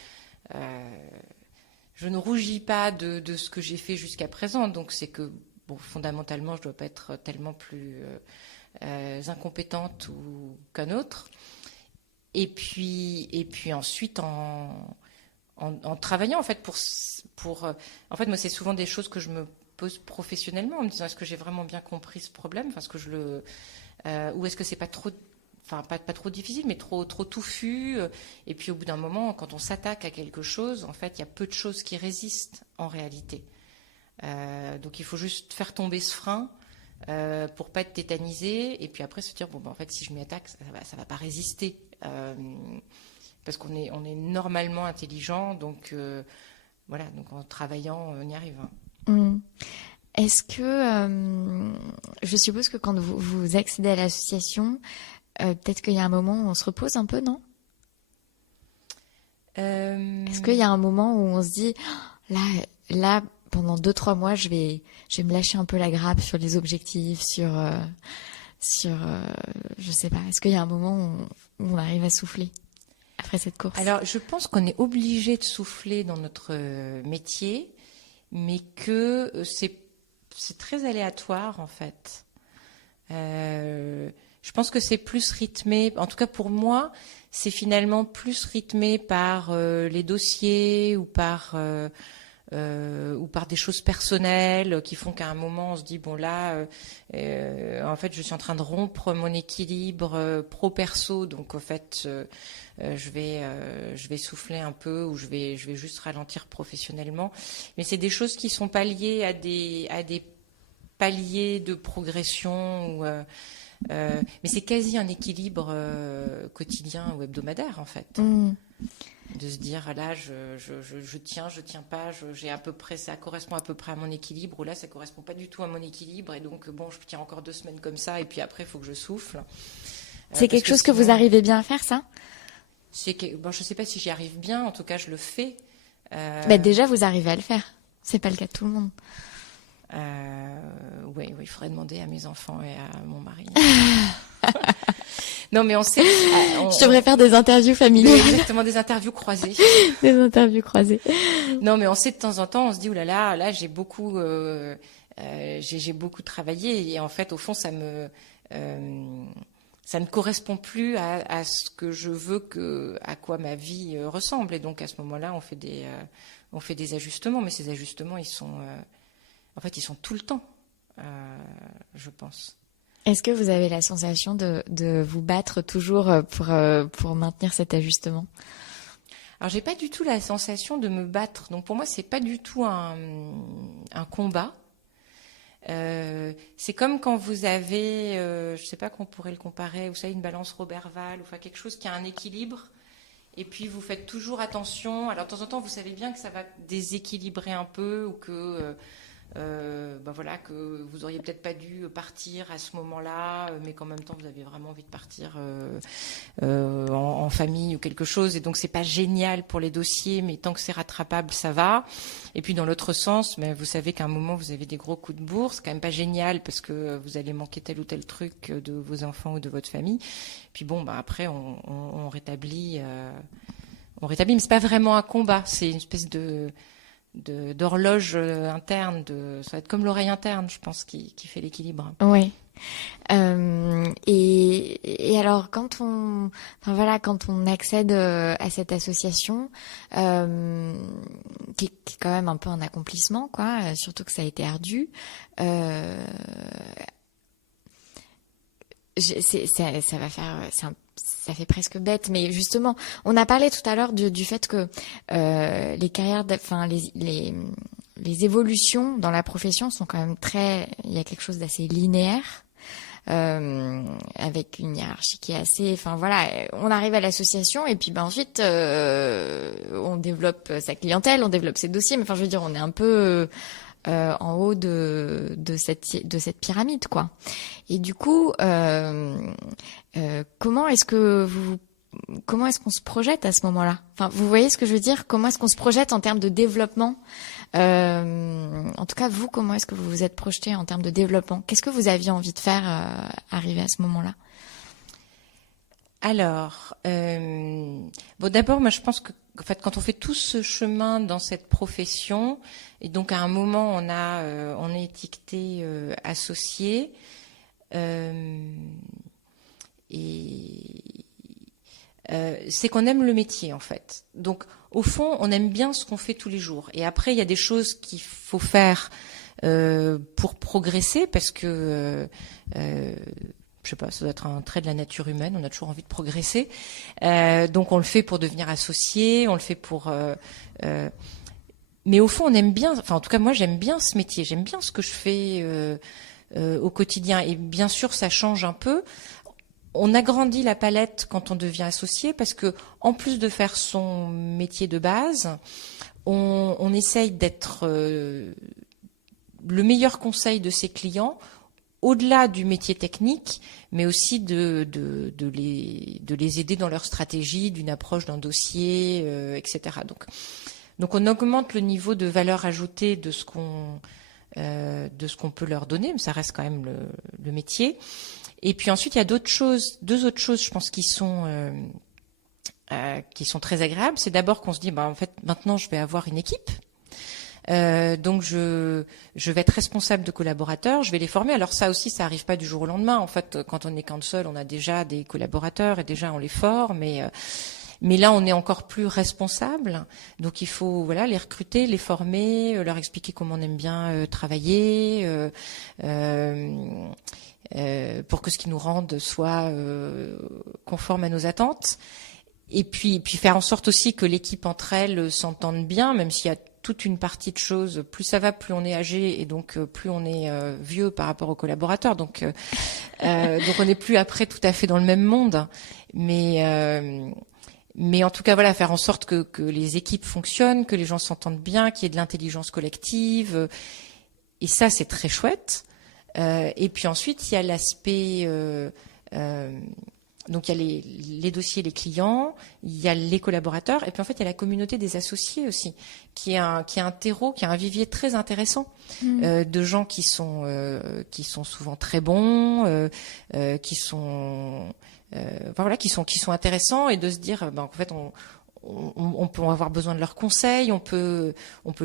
Je ne rougis pas de ce que j'ai fait jusqu'à présent, donc c'est que bon, fondamentalement, je dois pas être tellement plus incompétente qu'un autre. Et puis ensuite en travaillant en fait en fait moi c'est souvent des choses que je me pose professionnellement en me disant est-ce que j'ai vraiment bien compris ce problème, enfin, ou est-ce que c'est pas trop, enfin pas trop difficile mais trop touffu, et puis au bout d'un moment quand on s'attaque à quelque chose en fait il y a peu de choses qui résistent en réalité, donc il faut juste faire tomber ce frein pour pas être tétanisé, et puis après se dire bon ben, en fait si je m'y attaque ça va pas résister, parce qu'on est normalement intelligent, donc voilà, donc en travaillant on y arrive. Est-ce que je suppose que quand vous accédez à l'association, peut-être qu'il y a un moment où on se repose un peu, non? Est-ce qu'il y a un moment où on se dit là pendant 2-3 mois je vais me lâcher un peu la grappe sur les objectifs, sur je sais pas, est-ce qu'il y a un moment où on arrive à souffler après cette course? Alors, je pense qu'on est obligé de souffler dans notre métier, mais que c'est très aléatoire en fait. Je pense que c'est plus rythmé, en tout cas pour moi, c'est finalement plus rythmé par les dossiers ou par des choses personnelles qui font qu'à un moment on se dit bon là en fait je suis en train de rompre mon équilibre pro-perso, donc en fait je vais souffler un peu, ou je vais juste ralentir professionnellement, mais c'est des choses qui sont pas liées à des paliers de progression, mais c'est quasi un équilibre quotidien ou hebdomadaire en fait. De se dire là je tiens pas, j'ai à peu près, ça correspond à peu près à mon équilibre, ou là ça correspond pas du tout à mon équilibre, et donc bon je tiens encore 2 semaines comme ça, et puis après il faut que je souffle. C'est quelque chose que vous arrivez bien à faire, ça? Bon, je sais pas si j'y arrive bien, en tout cas je le fais. Déjà vous arrivez à le faire, c'est pas le cas de tout le monde. Oui, il faudrait demander à mes enfants et à mon mari. Non, mais on sait. Je devrais faire des interviews familiales. Exactement, des interviews croisées. Des interviews croisées. Non, mais on sait de temps en temps, on se dit, là, j'ai beaucoup travaillé, et en fait, au fond, ça ne correspond plus à ce que je veux, à quoi ma vie ressemble. Et donc, à ce moment-là, on fait des ajustements, mais ces ajustements, ils sont tout le temps, je pense. Est-ce que vous avez la sensation de vous battre toujours pour maintenir cet ajustement? Alors, j'ai pas du tout la sensation de me battre. Donc, pour moi, c'est pas du tout un combat. C'est comme quand vous avez, je sais pas qu'on pourrait le comparer, vous savez, une balance Roberval, enfin quelque chose qui a un équilibre. Et puis, vous faites toujours attention. Alors, de temps en temps, vous savez bien que ça va déséquilibrer un peu, ou que que vous auriez peut-être pas dû partir à ce moment-là, mais qu'en même temps vous avez vraiment envie de partir en famille ou quelque chose, et donc c'est pas génial pour les dossiers, mais tant que c'est rattrapable ça va. Et puis dans l'autre sens, mais vous savez qu'à un moment vous avez des gros coups de bourse, c'est quand même pas génial parce que vous allez manquer tel ou tel truc de vos enfants ou de votre famille. Puis bon, après on rétablit, mais c'est pas vraiment un combat, c'est une espèce d'horloge interne, ça va être comme l'oreille interne, je pense, qui fait l'équilibre. Oui. Et alors quand on accède à cette association, qui est quand même un peu un accomplissement, quoi, surtout que ça a été ardu. Ça fait presque bête, mais justement, on a parlé tout à l'heure du fait que les carrières, les évolutions dans la profession sont quand même il y a quelque chose d'assez linéaire, avec une hiérarchie qui est assez, on arrive à l'association et puis ensuite on développe sa clientèle, on développe ses dossiers, mais je veux dire, on est un peu en haut de cette pyramide, quoi. Et du coup, comment est-ce qu'on se projette à ce moment-là? Vous voyez ce que je veux dire? Comment est-ce qu'on se projette en termes de développement? En tout cas, vous, comment est-ce que vous vous êtes projeté en termes de développement? Qu'est-ce que vous aviez envie de faire arrivé à ce moment-là? Alors, d'abord, moi, je pense que en fait, quand on fait tout ce chemin dans cette profession, et donc à un moment on est étiqueté associé, c'est qu'on aime le métier en fait. Donc au fond, on aime bien ce qu'on fait tous les jours. Et après, il y a des choses qu'il faut faire pour progresser, parce que je sais pas, ça doit être un trait de la nature humaine. On a toujours envie de progresser. Donc on le fait pour devenir associé, on le fait pour. Mais au fond, on aime bien. Enfin, en tout cas, moi, j'aime bien ce métier. J'aime bien ce que je fais au quotidien. Et bien sûr, ça change un peu. On agrandit la palette quand on devient associé, parce que en plus de faire son métier de base, on essaye d'être le meilleur conseil de ses clients, au-delà du métier technique, mais aussi de les aider dans leur stratégie, d'une approche d'un dossier, etc. Donc on augmente le niveau de valeur ajoutée de ce qu'on peut leur donner, mais ça reste quand même le métier. Et puis ensuite, il y a deux autres choses, je pense, qui sont très agréables. C'est d'abord qu'on se dit, en fait, maintenant, je vais avoir une équipe. Donc je vais être responsable de collaborateurs, je vais les former. Alors ça aussi, ça arrive pas du jour au lendemain. En fait, quand on est counsel, on a déjà des collaborateurs et déjà on les forme. Mais là, on est encore plus responsable. Donc il faut les recruter, les former, leur expliquer comment on aime bien travailler. Pour que ce qu'ils nous rendent soit conforme à nos attentes, et puis faire en sorte aussi que l'équipe entre elles s'entende bien, même s'il y a toute une partie de choses, plus ça va, plus on est âgé, et donc plus on est vieux par rapport aux collaborateurs, donc on n'est plus après tout à fait dans le même monde, mais en tout cas faire en sorte que les équipes fonctionnent, que les gens s'entendent bien, qu'il y ait de l'intelligence collective, et ça c'est très chouette. Et puis ensuite, il y a l'aspect, donc il y a les dossiers, les clients, il y a les collaborateurs, et puis en fait il y a la communauté des associés aussi, qui est un terreau, qui est un vivier très intéressant de gens qui sont souvent très bons, qui sont intéressants, et de se dire en fait on peut avoir besoin de leurs conseils, on peut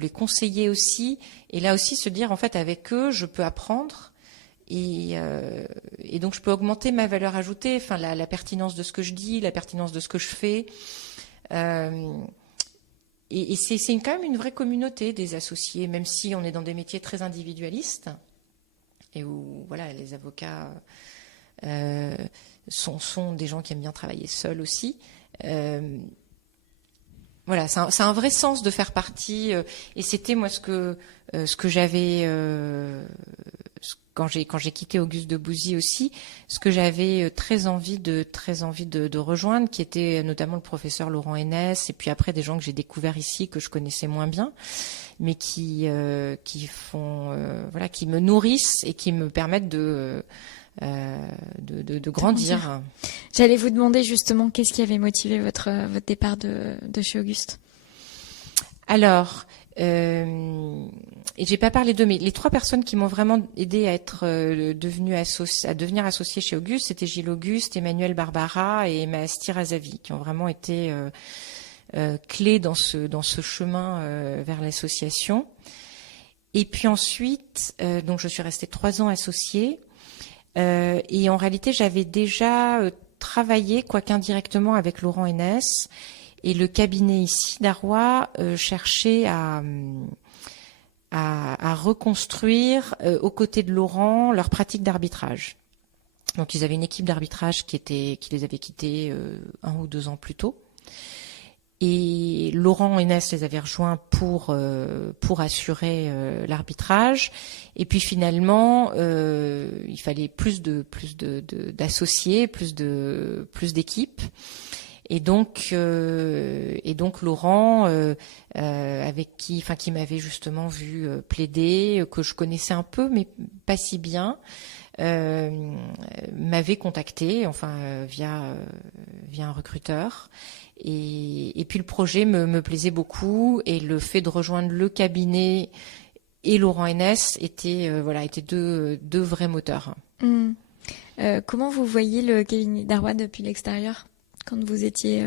les conseiller aussi, et là aussi se dire en fait avec eux je peux apprendre. Et donc je peux augmenter ma valeur ajoutée, enfin la pertinence de ce que je dis, la pertinence de ce que je fais. Et c'est quand même une vraie communauté des associés, même si on est dans des métiers très individualistes, et où les avocats sont des gens qui aiment bien travailler seuls aussi. C'est un vrai sens de faire partie, et c'était moi ce que j'avais quand j'ai quitté Auguste de Bouzy aussi, ce que j'avais très envie de rejoindre, qui était notamment le professeur Laurent Hénès, et puis après des gens que j'ai découverts ici que je connaissais moins bien, mais qui me nourrissent et qui me permettent de grandir. J'allais vous demander justement qu'est-ce qui avait motivé votre départ de chez Auguste. Alors, et j'ai pas parlé d'eux, mais les trois personnes qui m'ont vraiment aidé à être devenir associée chez Auguste, c'était Gilles Auguste, Emmanuel Barbara et Maastir Azavi, qui ont vraiment été clés dans ce chemin vers l'association. Et puis ensuite, donc je suis restée 3 ans associée. Et en réalité, j'avais déjà travaillé, quoique indirectement, avec Laurent Hénès, et le cabinet ici d'Arrois cherchait à reconstruire aux côtés de Laurent leur pratique d'arbitrage. Donc ils avaient une équipe d'arbitrage qui les avait quittés 1 ou 2 ans plus tôt. Et Laurent Hénès les avait rejoints pour assurer l'arbitrage. Et puis finalement, il fallait plus d'associés, plus d'équipes. Et donc Laurent, qui m'avait justement vu plaider, que je connaissais un peu mais pas si bien, m'avait contacté, via un recruteur. Et puis le projet me plaisait beaucoup, et le fait de rejoindre le cabinet et Laurent Hénès étaient deux vrais moteurs. Comment vous voyez le cabinet d'Arrois depuis l'extérieur ? quand vous étiez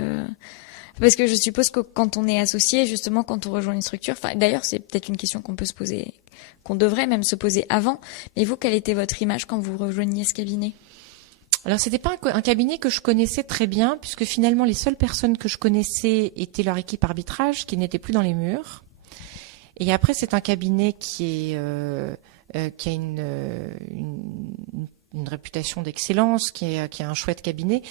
parce que je suppose que quand on est associé, justement, quand on rejoint une structure, enfin, d'ailleurs, c'est peut-être une question qu'on peut se poser, qu'on devrait même se poser avant. Mais vous, quelle était votre image quand vous rejoigniez ce cabinet? Alors, c'était pas un cabinet que je connaissais très bien, puisque finalement, les seules personnes que je connaissais étaient leur équipe arbitrage, qui n'était plus dans les murs. Et après, c'est un cabinet qui a une réputation d'excellence, qui a un chouette cabinet,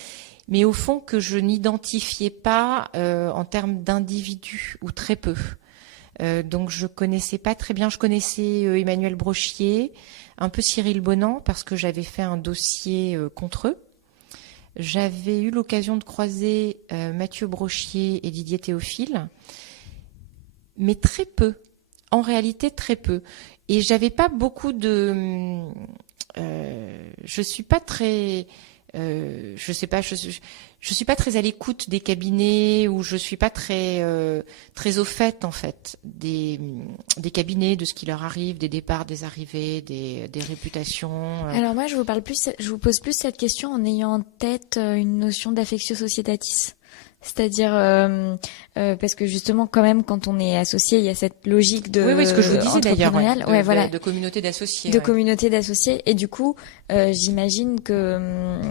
mais au fond que je n'identifiais pas en termes d'individus, ou très peu. Donc je connaissais pas très bien. Je connaissais Emmanuel Brochier, un peu Cyril Bonan, parce que j'avais fait un dossier contre eux. J'avais eu l'occasion de croiser Mathieu Brochier et Didier Théophile, mais très peu. En réalité, très peu. Et j'avais pas beaucoup de... je suis pas très... je sais pas, je suis pas très à l'écoute des cabinets, ou je suis pas très très au fait en fait des cabinets, de ce qui leur arrive, des départs, des arrivées, des réputations. Alors moi, je vous pose plus cette question en ayant en tête une notion d'affectio societatis. C'est-à-dire parce que justement, quand même, quand on est associé, il y a cette logique de oui, ce que je vous disais d'ailleurs, voilà, de communauté d'associés, communauté d'associés. Et du coup, j'imagine que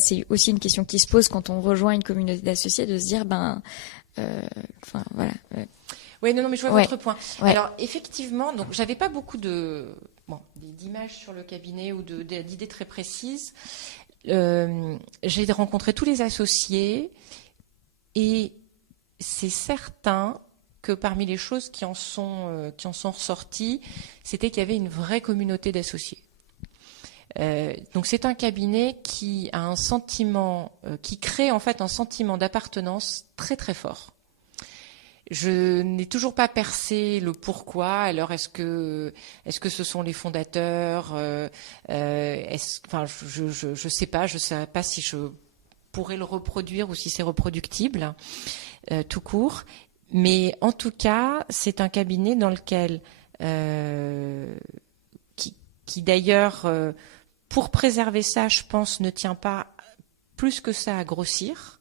c'est aussi une question qui se pose quand on rejoint une communauté d'associés, de se dire voilà. Oui, non, mais je vois votre point. Ouais. Alors effectivement, donc j'avais pas beaucoup d'images sur le cabinet ou d'idées très précises. J'ai rencontré tous les associés. Et c'est certain que parmi les choses qui en sont ressorties, c'était qu'il y avait une vraie communauté d'associés. Donc c'est un cabinet qui a un sentiment, qui crée en fait un sentiment d'appartenance très très fort. Je n'ai toujours pas percé le pourquoi. Alors est-ce que ce sont les fondateurs, je sais pas. Je sais pas si je pourrait le reproduire ou si c'est reproductible tout court. Mais en tout cas, c'est un cabinet dans lequel qui d'ailleurs, pour préserver ça, je pense, ne tient pas plus que ça à grossir.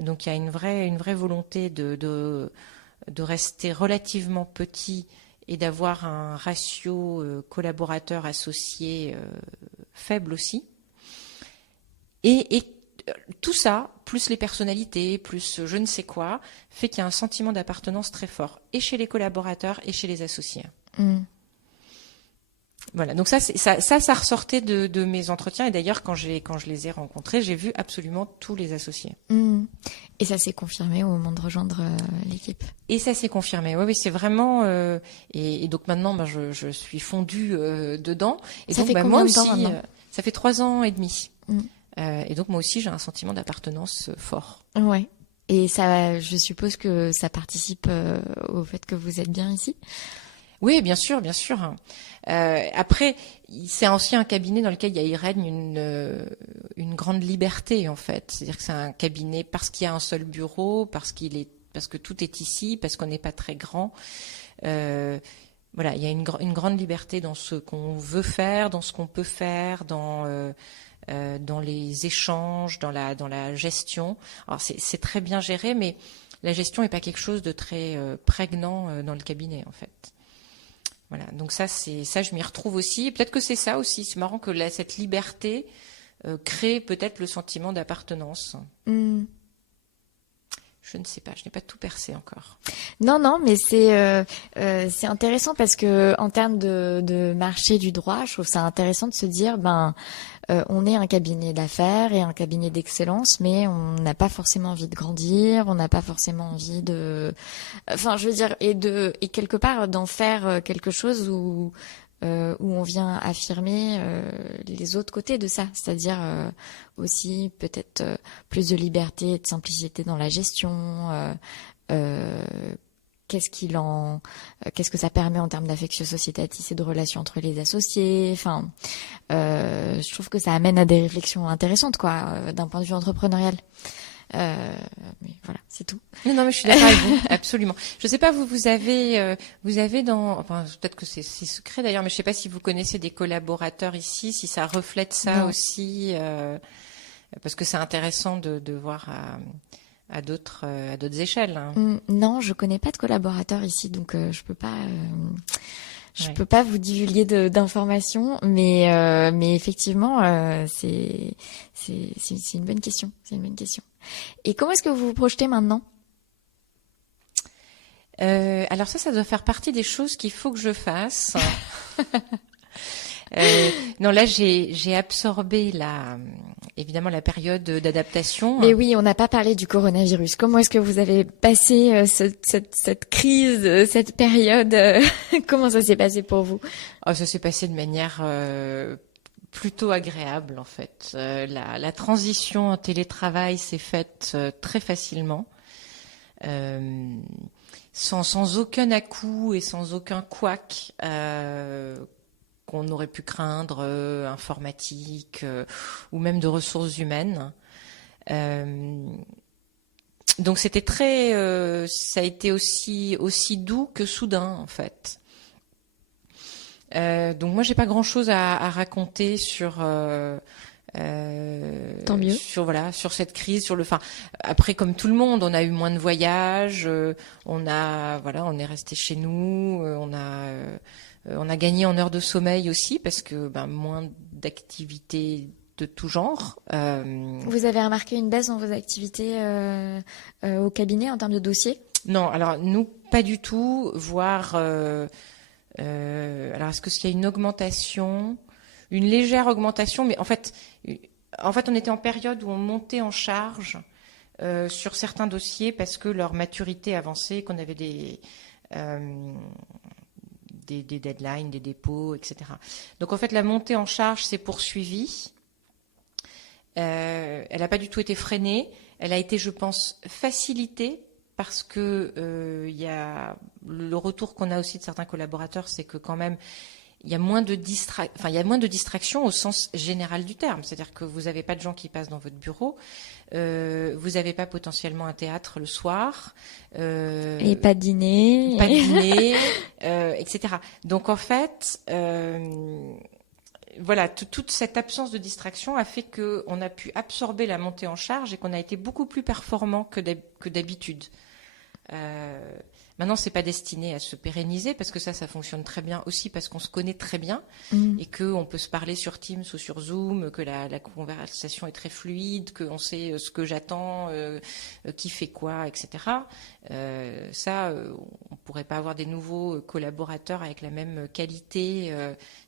Donc il y a une vraie volonté de rester relativement petit et d'avoir un ratio collaborateur associé faible aussi. Et tout ça, plus les personnalités, plus je ne sais quoi, fait qu'il y a un sentiment d'appartenance très fort, et chez les collaborateurs et chez les associés. Mmh. Voilà, donc ça ressortait de mes entretiens, et d'ailleurs quand je les ai rencontrés, j'ai vu absolument tous les associés. Mmh. Et ça s'est confirmé au moment de rejoindre l'équipe. Et ça s'est confirmé, oui, c'est vraiment... et donc maintenant, je suis fondue dedans. Et ça donc, fait combien moi de aussi, temps maintenant ça fait 3 ans et demi. Mmh. Et donc moi aussi, j'ai un sentiment d'appartenance fort. Ouais. Et ça, je suppose que ça participe au fait que vous êtes bien ici. Oui, bien sûr, bien sûr. Après, c'est aussi un cabinet dans lequel il règne une grande liberté en fait. C'est-à-dire que c'est un cabinet parce qu'il y a un seul bureau, parce que tout est ici, parce qu'on n'est pas très grand. Voilà, il y a une grande liberté dans ce qu'on veut faire, dans ce qu'on peut faire, dans les échanges, dans la gestion. Alors c'est très bien géré, mais la gestion n'est pas quelque chose de très prégnant dans le cabinet en fait. Voilà, donc ça je m'y retrouve aussi. Peut-être que c'est ça aussi. C'est marrant que cette liberté crée peut-être le sentiment d'appartenance. Mmh. Je ne sais pas, je n'ai pas tout percé encore. Non, mais c'est intéressant parce que en termes de marché du droit, je trouve ça intéressant de se dire on est un cabinet d'affaires et un cabinet d'excellence, mais on n'a pas forcément envie de grandir, on n'a pas forcément envie et quelque part d'en faire quelque chose où on vient affirmer les autres côtés de ça, c'est-à-dire aussi peut-être plus de liberté et de simplicité dans la gestion. Qu'est-ce que ça permet en termes d'affectio societatis et de relations entre les associés. Enfin, je trouve que ça amène à des réflexions intéressantes, d'un point de vue entrepreneurial. Mais voilà, c'est tout. Non, mais je suis d'accord avec vous, absolument. Je sais pas, vous avez peut-être que c'est secret d'ailleurs, mais je sais pas si vous connaissez des collaborateurs ici, si ça reflète ça non. aussi. parce que c'est intéressant de voir à d'autres échelles. Hein. Non, je connais pas de collaborateurs ici, donc je peux pas. Je Ouais. peux pas vous divulguer d'informations, mais effectivement, c'est une bonne question. C'est une bonne question. Et comment est-ce que vous vous projetez maintenant? Alors ça doit faire partie des choses qu'il faut que je fasse. Non, là, j'ai absorbé évidemment la période d'adaptation. Mais oui, on n'a pas parlé du coronavirus. Comment est-ce que vous avez passé cette crise, cette période? Comment ça s'est passé pour vous? Oh, ça s'est passé de manière plutôt agréable, en fait. La transition en télétravail s'est faite très facilement, sans aucun à-coup et sans aucun couac qu'on aurait pu craindre, informatique ou même de ressources humaines. Donc c'était ça a été aussi doux que soudain en fait. Donc moi j'ai pas grand-chose à raconter sur Tant mieux. sur cette crise, après comme tout le monde, on a eu moins de voyages, on est resté chez nous, on a gagné en heures de sommeil aussi parce que moins d'activités de tout genre. Vous avez remarqué une baisse dans vos activités au cabinet en termes de dossiers? Non, alors nous pas du tout, voire alors est-ce qu'il y a une augmentation, une légère augmentation, mais en fait on était en période où on montait en charge sur certains dossiers parce que leur maturité avançait, qu'on avait des deadlines, des dépôts, etc. Donc en fait, la montée en charge s'est poursuivie. Elle n'a pas du tout été freinée. Elle a été, je pense, facilitée parce que il y a le retour qu'on a aussi de certains collaborateurs, c'est que quand même il y a moins de distractions au sens général du terme. C'est-à-dire que vous n'avez pas de gens qui passent dans votre bureau, vous n'avez pas potentiellement un théâtre le soir, et pas de dîner, etc. Donc en fait, voilà, toute cette absence de distraction a fait qu'on a pu absorber la montée en charge et qu'on a été beaucoup plus performant que d'habitude. Maintenant, c'est pas destiné à se pérenniser parce que ça fonctionne très bien aussi parce qu'on se connaît très bien et qu'on peut se parler sur Teams ou sur Zoom, que la conversation est très fluide, qu'on sait ce que j'attends, qui fait quoi, etc. On pourrait pas avoir des nouveaux collaborateurs avec la même qualité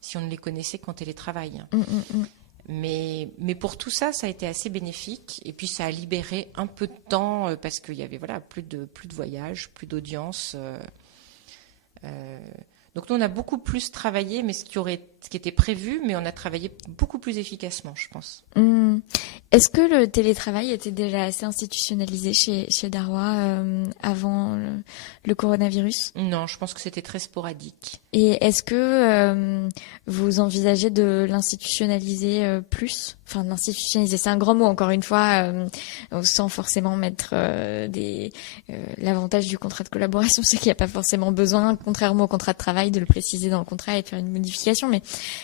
si on ne les connaissait qu'en télétravail. Mais pour tout ça, ça a été assez bénéfique. Et puis, ça a libéré un peu de temps parce qu'il y avait plus de voyages, plus d'audience. Donc, nous, on a beaucoup plus travaillé, mais ce qui était prévu, mais on a travaillé beaucoup plus efficacement, je pense. Est-ce que le télétravail était déjà assez institutionnalisé chez Darrois avant le coronavirus? Non, je pense que c'était très sporadique. Et est-ce que vous envisagez de l'institutionnaliser plus? Enfin, de l'institutionnaliser, c'est un grand mot, encore une fois, sans forcément mettre l'avantage du contrat de collaboration, c'est qu'il n'y a pas forcément besoin, contrairement au contrat de travail, de le préciser dans le contrat et de faire une modification. Mais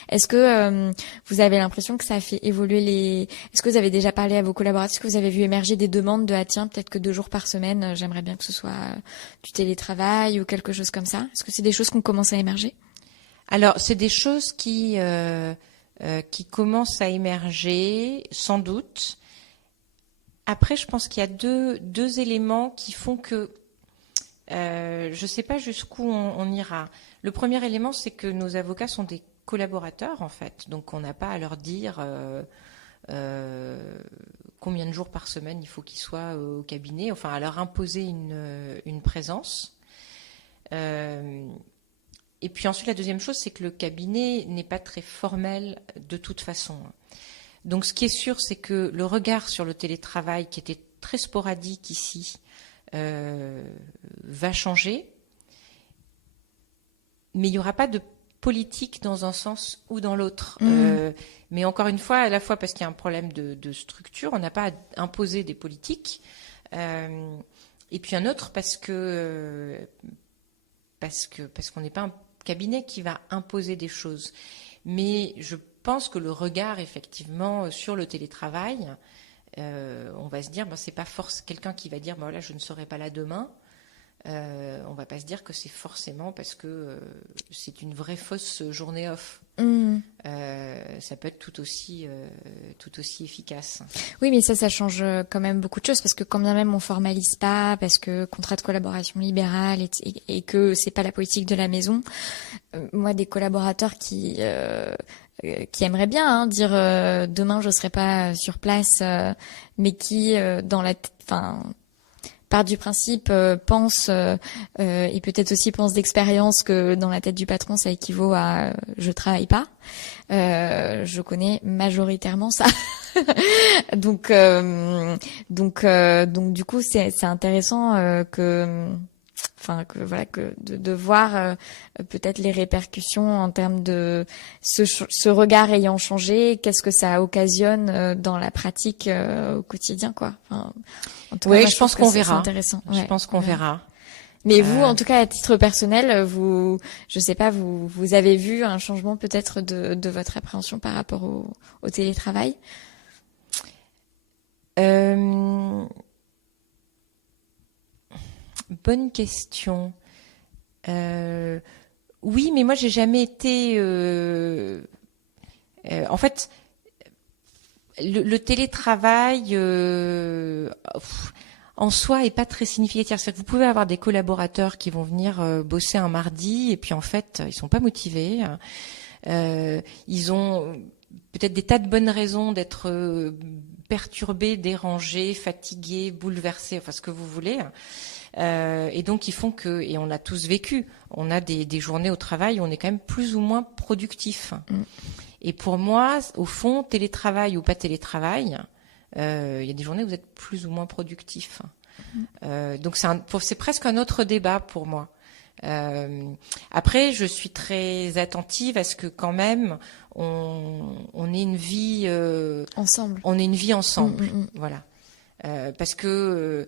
est-ce que vous avez l'impression que ça a fait évoluer Est-ce que vous avez déjà parlé à vos collaborateurs? Est-ce que vous avez vu émerger des demandes de tiens, peut-être que 2 jours par semaine, j'aimerais bien que ce soit du télétravail ou quelque chose comme ça? Est-ce que c'est des choses qui commencent à émerger? Alors, c'est des choses qui commencent à émerger, sans doute. Après, je pense qu'il y a deux éléments qui font que je ne sais pas jusqu'où on ira. Le premier élément, c'est que nos avocats sont des collaborateurs, en fait. Donc, on n'a pas à leur dire combien de jours par semaine il faut qu'ils soient au cabinet, enfin, à leur imposer une présence. Et puis ensuite, la deuxième chose, c'est que le cabinet n'est pas très formel de toute façon. Donc, ce qui est sûr, c'est que le regard sur le télétravail, qui était très sporadique ici, va changer. Mais il n'y aura pas de politique dans un sens ou dans l'autre. Mais encore une fois, à la fois parce qu'il y a un problème de structure, on n'a pas à imposer des politiques. Et puis un autre parce qu'on n'est pas un cabinet qui va imposer des choses. Mais je pense que le regard, effectivement, sur le télétravail on va se dire, c'est pas quelqu'un qui va dire, voilà, je ne serai pas là demain. On va pas se dire que c'est forcément parce que c'est une vraie fausse journée off. Ça peut être tout aussi efficace. Oui, mais ça change quand même beaucoup de choses parce que quand bien même on formalise pas, parce que contrat de collaboration libérale et que c'est pas la politique de la maison. Moi, des collaborateurs qui aimeraient bien dire demain je serai pas sur place, mais qui part du principe, pense et peut-être aussi pense d'expérience que dans la tête du patron ça équivaut à je travaille pas. Je connais majoritairement ça. donc du coup c'est intéressant que de voir peut-être les répercussions en termes de ce regard ayant changé, qu'est-ce que ça occasionne dans la pratique au quotidien, quoi. En tout cas, moi, je pense qu'on verra. C'est intéressant. Je pense qu'on verra. Mais vous, en tout cas, à titre personnel, je sais pas, vous avez vu un changement peut-être de votre appréhension par rapport au télétravail? Bonne question. Oui, mais moi j'ai jamais été. En fait, le télétravail en soi est pas très significatif. C'est-à-dire que vous pouvez avoir des collaborateurs qui vont venir bosser un mardi et puis en fait ils sont pas motivés. Ils ont peut-être des tas de bonnes raisons d'être perturbés, dérangés, fatigués, bouleversés, enfin ce que vous voulez. Et donc ils font que, et on a tous vécu, on a des journées au travail où on est quand même plus ou moins productif. Et pour moi, au fond, télétravail ou pas télétravail, il y a des journées où vous êtes plus ou moins productif. Donc c'est presque un autre débat pour moi. Après, je suis très attentive à ce que quand même on ait une vie ensemble. On ait une vie ensemble, voilà. Parce qu'on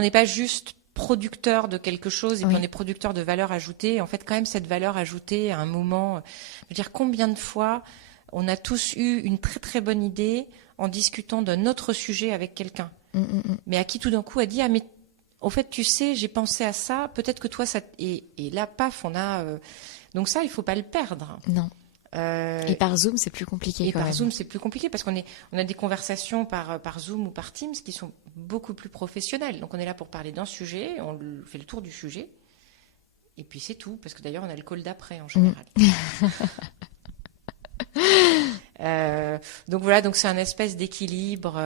n'est pas juste producteur de quelque chose et puis on est producteur de valeur ajoutée. En fait, quand même, cette valeur ajoutée, à un moment, je veux dire, combien de fois on a tous eu une très très bonne idée en discutant d'un autre sujet avec quelqu'un, mais à qui tout d'un coup a dit mais au fait, tu sais, j'ai pensé à ça. Peut-être que toi, ça et là, paf, on a. Donc ça, il faut pas le perdre. Non. Et par Zoom, c'est plus compliqué. Zoom, c'est plus compliqué parce on a des conversations par Zoom ou par Teams qui sont beaucoup plus professionnelles. Donc on est là pour parler d'un sujet, on fait le tour du sujet, et puis c'est tout. Parce que d'ailleurs, on a le call d'après en général. Donc voilà, donc c'est un espèce d'équilibre,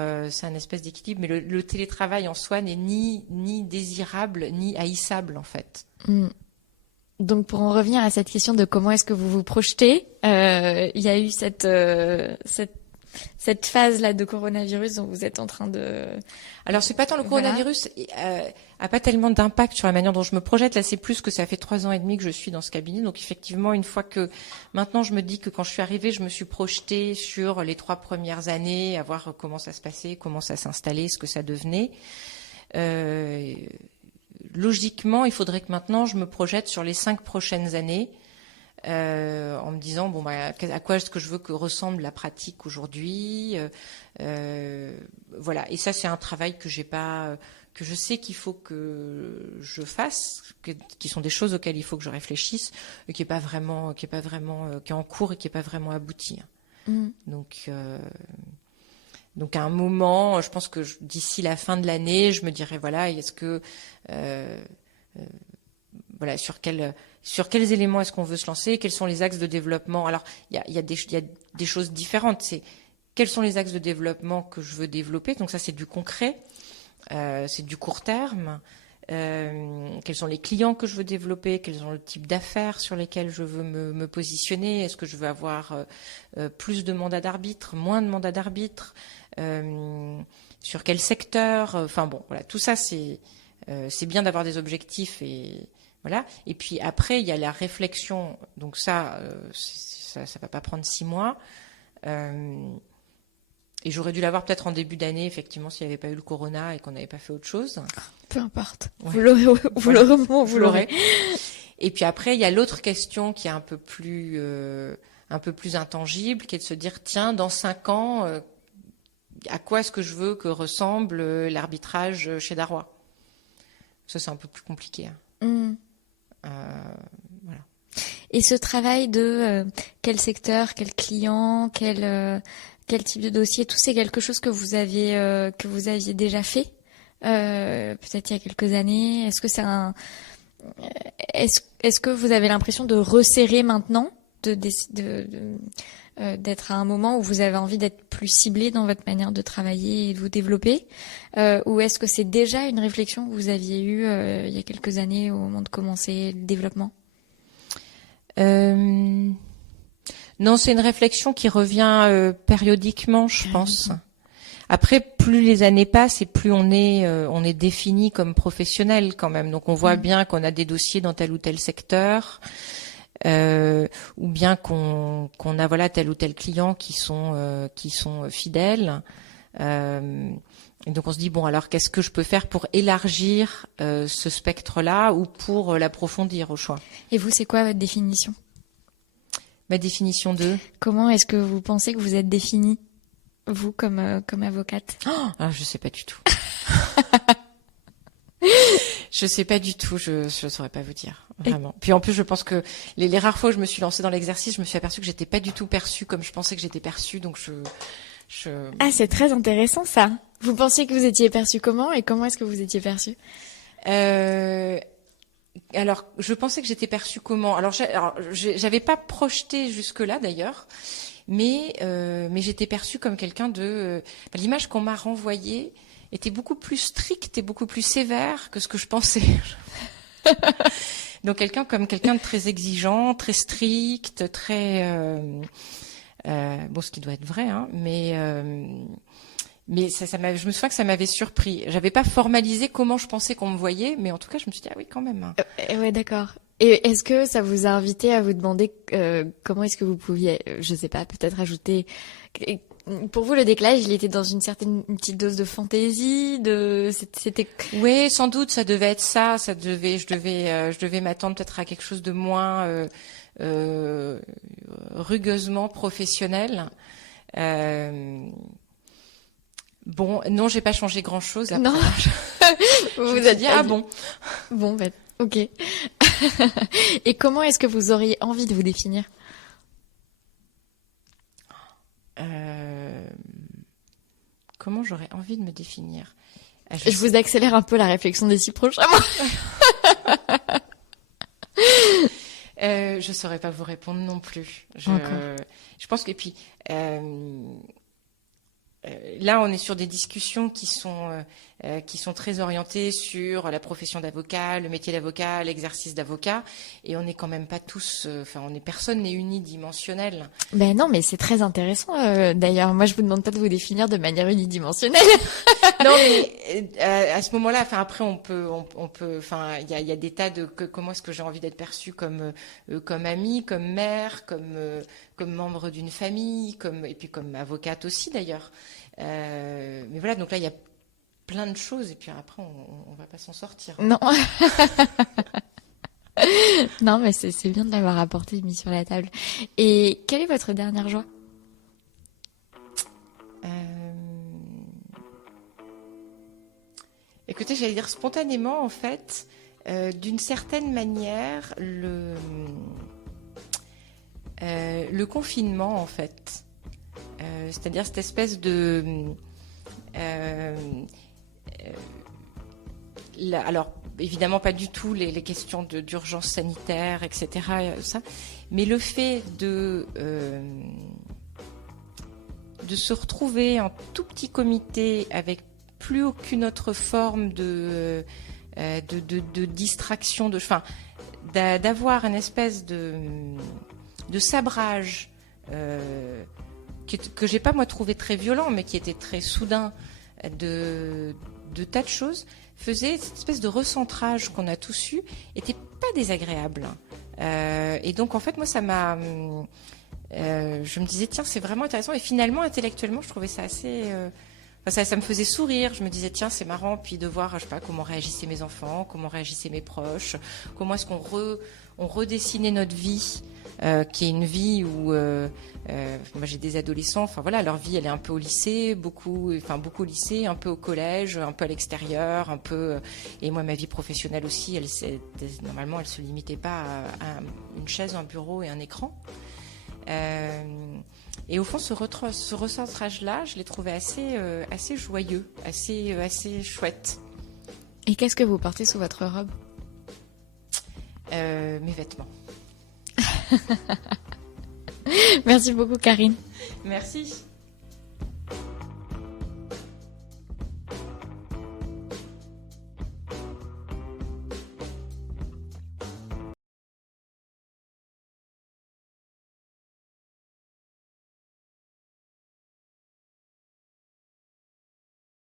mais le télétravail en soi n'est ni désirable ni haïssable en fait. Donc pour en revenir à cette question de comment est-ce que vous vous projetez, il y a eu cette phase là de coronavirus dont vous êtes en train de. Alors c'est pas tant le coronavirus a pas tellement d'impact sur la manière dont je me projette. Là c'est plus que ça fait 3 ans et demi que je suis dans ce cabinet. Donc effectivement une fois que maintenant je me dis que quand je suis arrivée je me suis projetée sur les 3 premières années, à voir comment ça se passait, comment ça s'installait, ce que ça devenait. Logiquement il faudrait que maintenant je me projette sur les 5 prochaines années. En me disant à quoi est-ce que je veux que ressemble la pratique aujourd'hui, voilà. Et ça c'est un travail que je sais qu'il faut que je fasse, qui sont des choses auxquelles il faut que je réfléchisse, et qui est en cours et qui est pas vraiment abouti. Donc à un moment, je pense que d'ici la fin de l'année, je me dirais voilà, est-ce que voilà, sur quels éléments est-ce qu'on veut se lancer, quels sont les axes de développement. Alors, il y a des choses différentes. C'est quels sont les axes de développement que je veux développer. Donc ça, c'est du concret, c'est du court terme. Quels sont les clients que je veux développer, quels sont le type d'affaires sur lesquels je veux me positionner. Est-ce que je veux avoir plus de mandats d'arbitre, moins de mandats d'arbitre, sur quel secteur. Enfin bon, voilà, tout ça, c'est bien d'avoir des objectifs et voilà. Et puis après, il y a la réflexion. Donc ça va pas prendre 6 mois. Et j'aurais dû l'avoir peut-être en début d'année, effectivement, s'il n'y avait pas eu le corona et qu'on n'avait pas fait autre chose. Peu importe. Ouais. Vous l'aurez. Et puis après, il y a l'autre question qui est un peu plus intangible, qui est de se dire, tiens, dans 5 ans, à quoi est-ce que je veux que ressemble l'arbitrage chez Darrois. Ça, c'est un peu plus compliqué. Voilà. Et ce travail de quel secteur, quel client, quel type de dossier, tout c'est quelque chose que vous aviez déjà fait peut-être il y a quelques années. Est-ce que est-ce que vous avez l'impression de resserrer maintenant, d'être à un moment où vous avez envie d'être plus ciblé dans votre manière de travailler et de vous développer, ou est-ce que c'est déjà une réflexion que vous aviez eue il y a quelques années au moment de commencer le développement? Non, c'est une réflexion qui revient périodiquement, je pense. Après, plus les années passent et plus on est défini comme professionnel quand même. Donc on voit bien qu'on a des dossiers dans tel ou tel secteur, ou bien qu'on a voilà tel ou tel client qui sont fidèles. Et donc on se dit bon, alors qu'est-ce que je peux faire pour élargir ce spectre-là ou pour l'approfondir au choix. Et vous, c'est quoi votre définition? Ma définition de? Comment est-ce que vous pensez que vous êtes définie, vous, comme avocate? Je sais pas du tout. Je sais pas du tout, je saurais pas vous dire, vraiment. Puis en plus, je pense que les rares fois où je me suis lancée dans l'exercice, je me suis aperçue que j'étais pas du tout perçue comme je pensais que j'étais perçue, donc Ah, c'est très intéressant ça. Vous pensiez que vous étiez perçue comment et comment est-ce que vous étiez perçue? Alors, je pensais que j'étais perçue comment? Alors, j'avais pas projeté jusque-là d'ailleurs, mais j'étais perçue comme quelqu'un l'image qu'on m'a renvoyée était beaucoup plus stricte et beaucoup plus sévère que ce que je pensais. Donc quelqu'un de très exigeant, très strict, très ce qui doit être vrai, hein, mais je me souviens que ça m'avait surpris. J'avais pas formalisé comment je pensais qu'on me voyait, mais en tout cas, je me suis dit ah oui quand même. Ouais, d'accord. Et est-ce que ça vous a invité à vous demander comment est-ce que vous pouviez, je sais pas, peut-être ajouter. Pour vous, le décalage, il était dans une petite dose de fantaisie, c'était. Oui, sans doute, ça devait être ça. Je devais m'attendre peut-être à quelque chose de moins rugueusement professionnel. Bon, non, j'ai pas changé grand-chose. Après. Non. Vous vous êtes dit ah bon. Bon, ben, ok. Et comment est-ce que vous auriez envie de vous définir? Comment j'aurais envie de me définir? Je vous accélère un peu la réflexion des 6 prochains mois. Je saurais pas vous répondre non plus. Je pense que puis là, on est sur des discussions qui sont très orientées sur la profession d'avocat, le métier d'avocat, l'exercice d'avocat, et on n'est quand même pas tous, personne n'est unidimensionnel. Ben non, mais c'est très intéressant. D'ailleurs, moi, je vous demande pas de vous définir de manière unidimensionnelle. Non, mais à ce moment-là, après, on peut, il y a des tas de comment est-ce que j'ai envie d'être perçue comme amie, comme mère, comme membre d'une famille, et puis comme avocate aussi d'ailleurs. Mais voilà, donc là il y a plein de choses et puis après on va pas s'en sortir. Non. Non, mais c'est bien de l'avoir apporté, mis sur la table. Et quelle est votre dernière joie? Écoutez, j'allais dire spontanément en fait, d'une certaine manière le confinement en fait. C'est-à-dire cette espèce de alors évidemment pas du tout les questions d'urgence sanitaire, etc. Ça, mais le fait de se retrouver en tout petit comité avec plus aucune autre forme de distraction, d'avoir une espèce de sabrage que j'ai pas moi trouvé très violent, mais qui était très soudain de tas de choses, faisait cette espèce de recentrage qu'on a tous eu, était pas désagréable. Et donc en fait moi ça m'a, je me disais tiens c'est vraiment intéressant, et finalement intellectuellement je trouvais ça assez, ça me faisait sourire. Je me disais tiens c'est marrant, puis de voir je sais pas comment réagissaient mes enfants, comment réagissaient mes proches, comment est-ce qu'on redessinait notre vie qui est une vie où moi j'ai des adolescents, enfin voilà, leur vie elle est un peu au lycée, beaucoup au lycée, un peu au collège, un peu à l'extérieur, un peu et moi ma vie professionnelle aussi, normalement elle se limitait pas à une chaise, un bureau et un écran. Et au fond, ce recentrage-là, je l'ai trouvé assez joyeux, assez chouette. Et qu'est-ce que vous portez sous votre robe ? Mes vêtements. Merci beaucoup, Karine. Merci.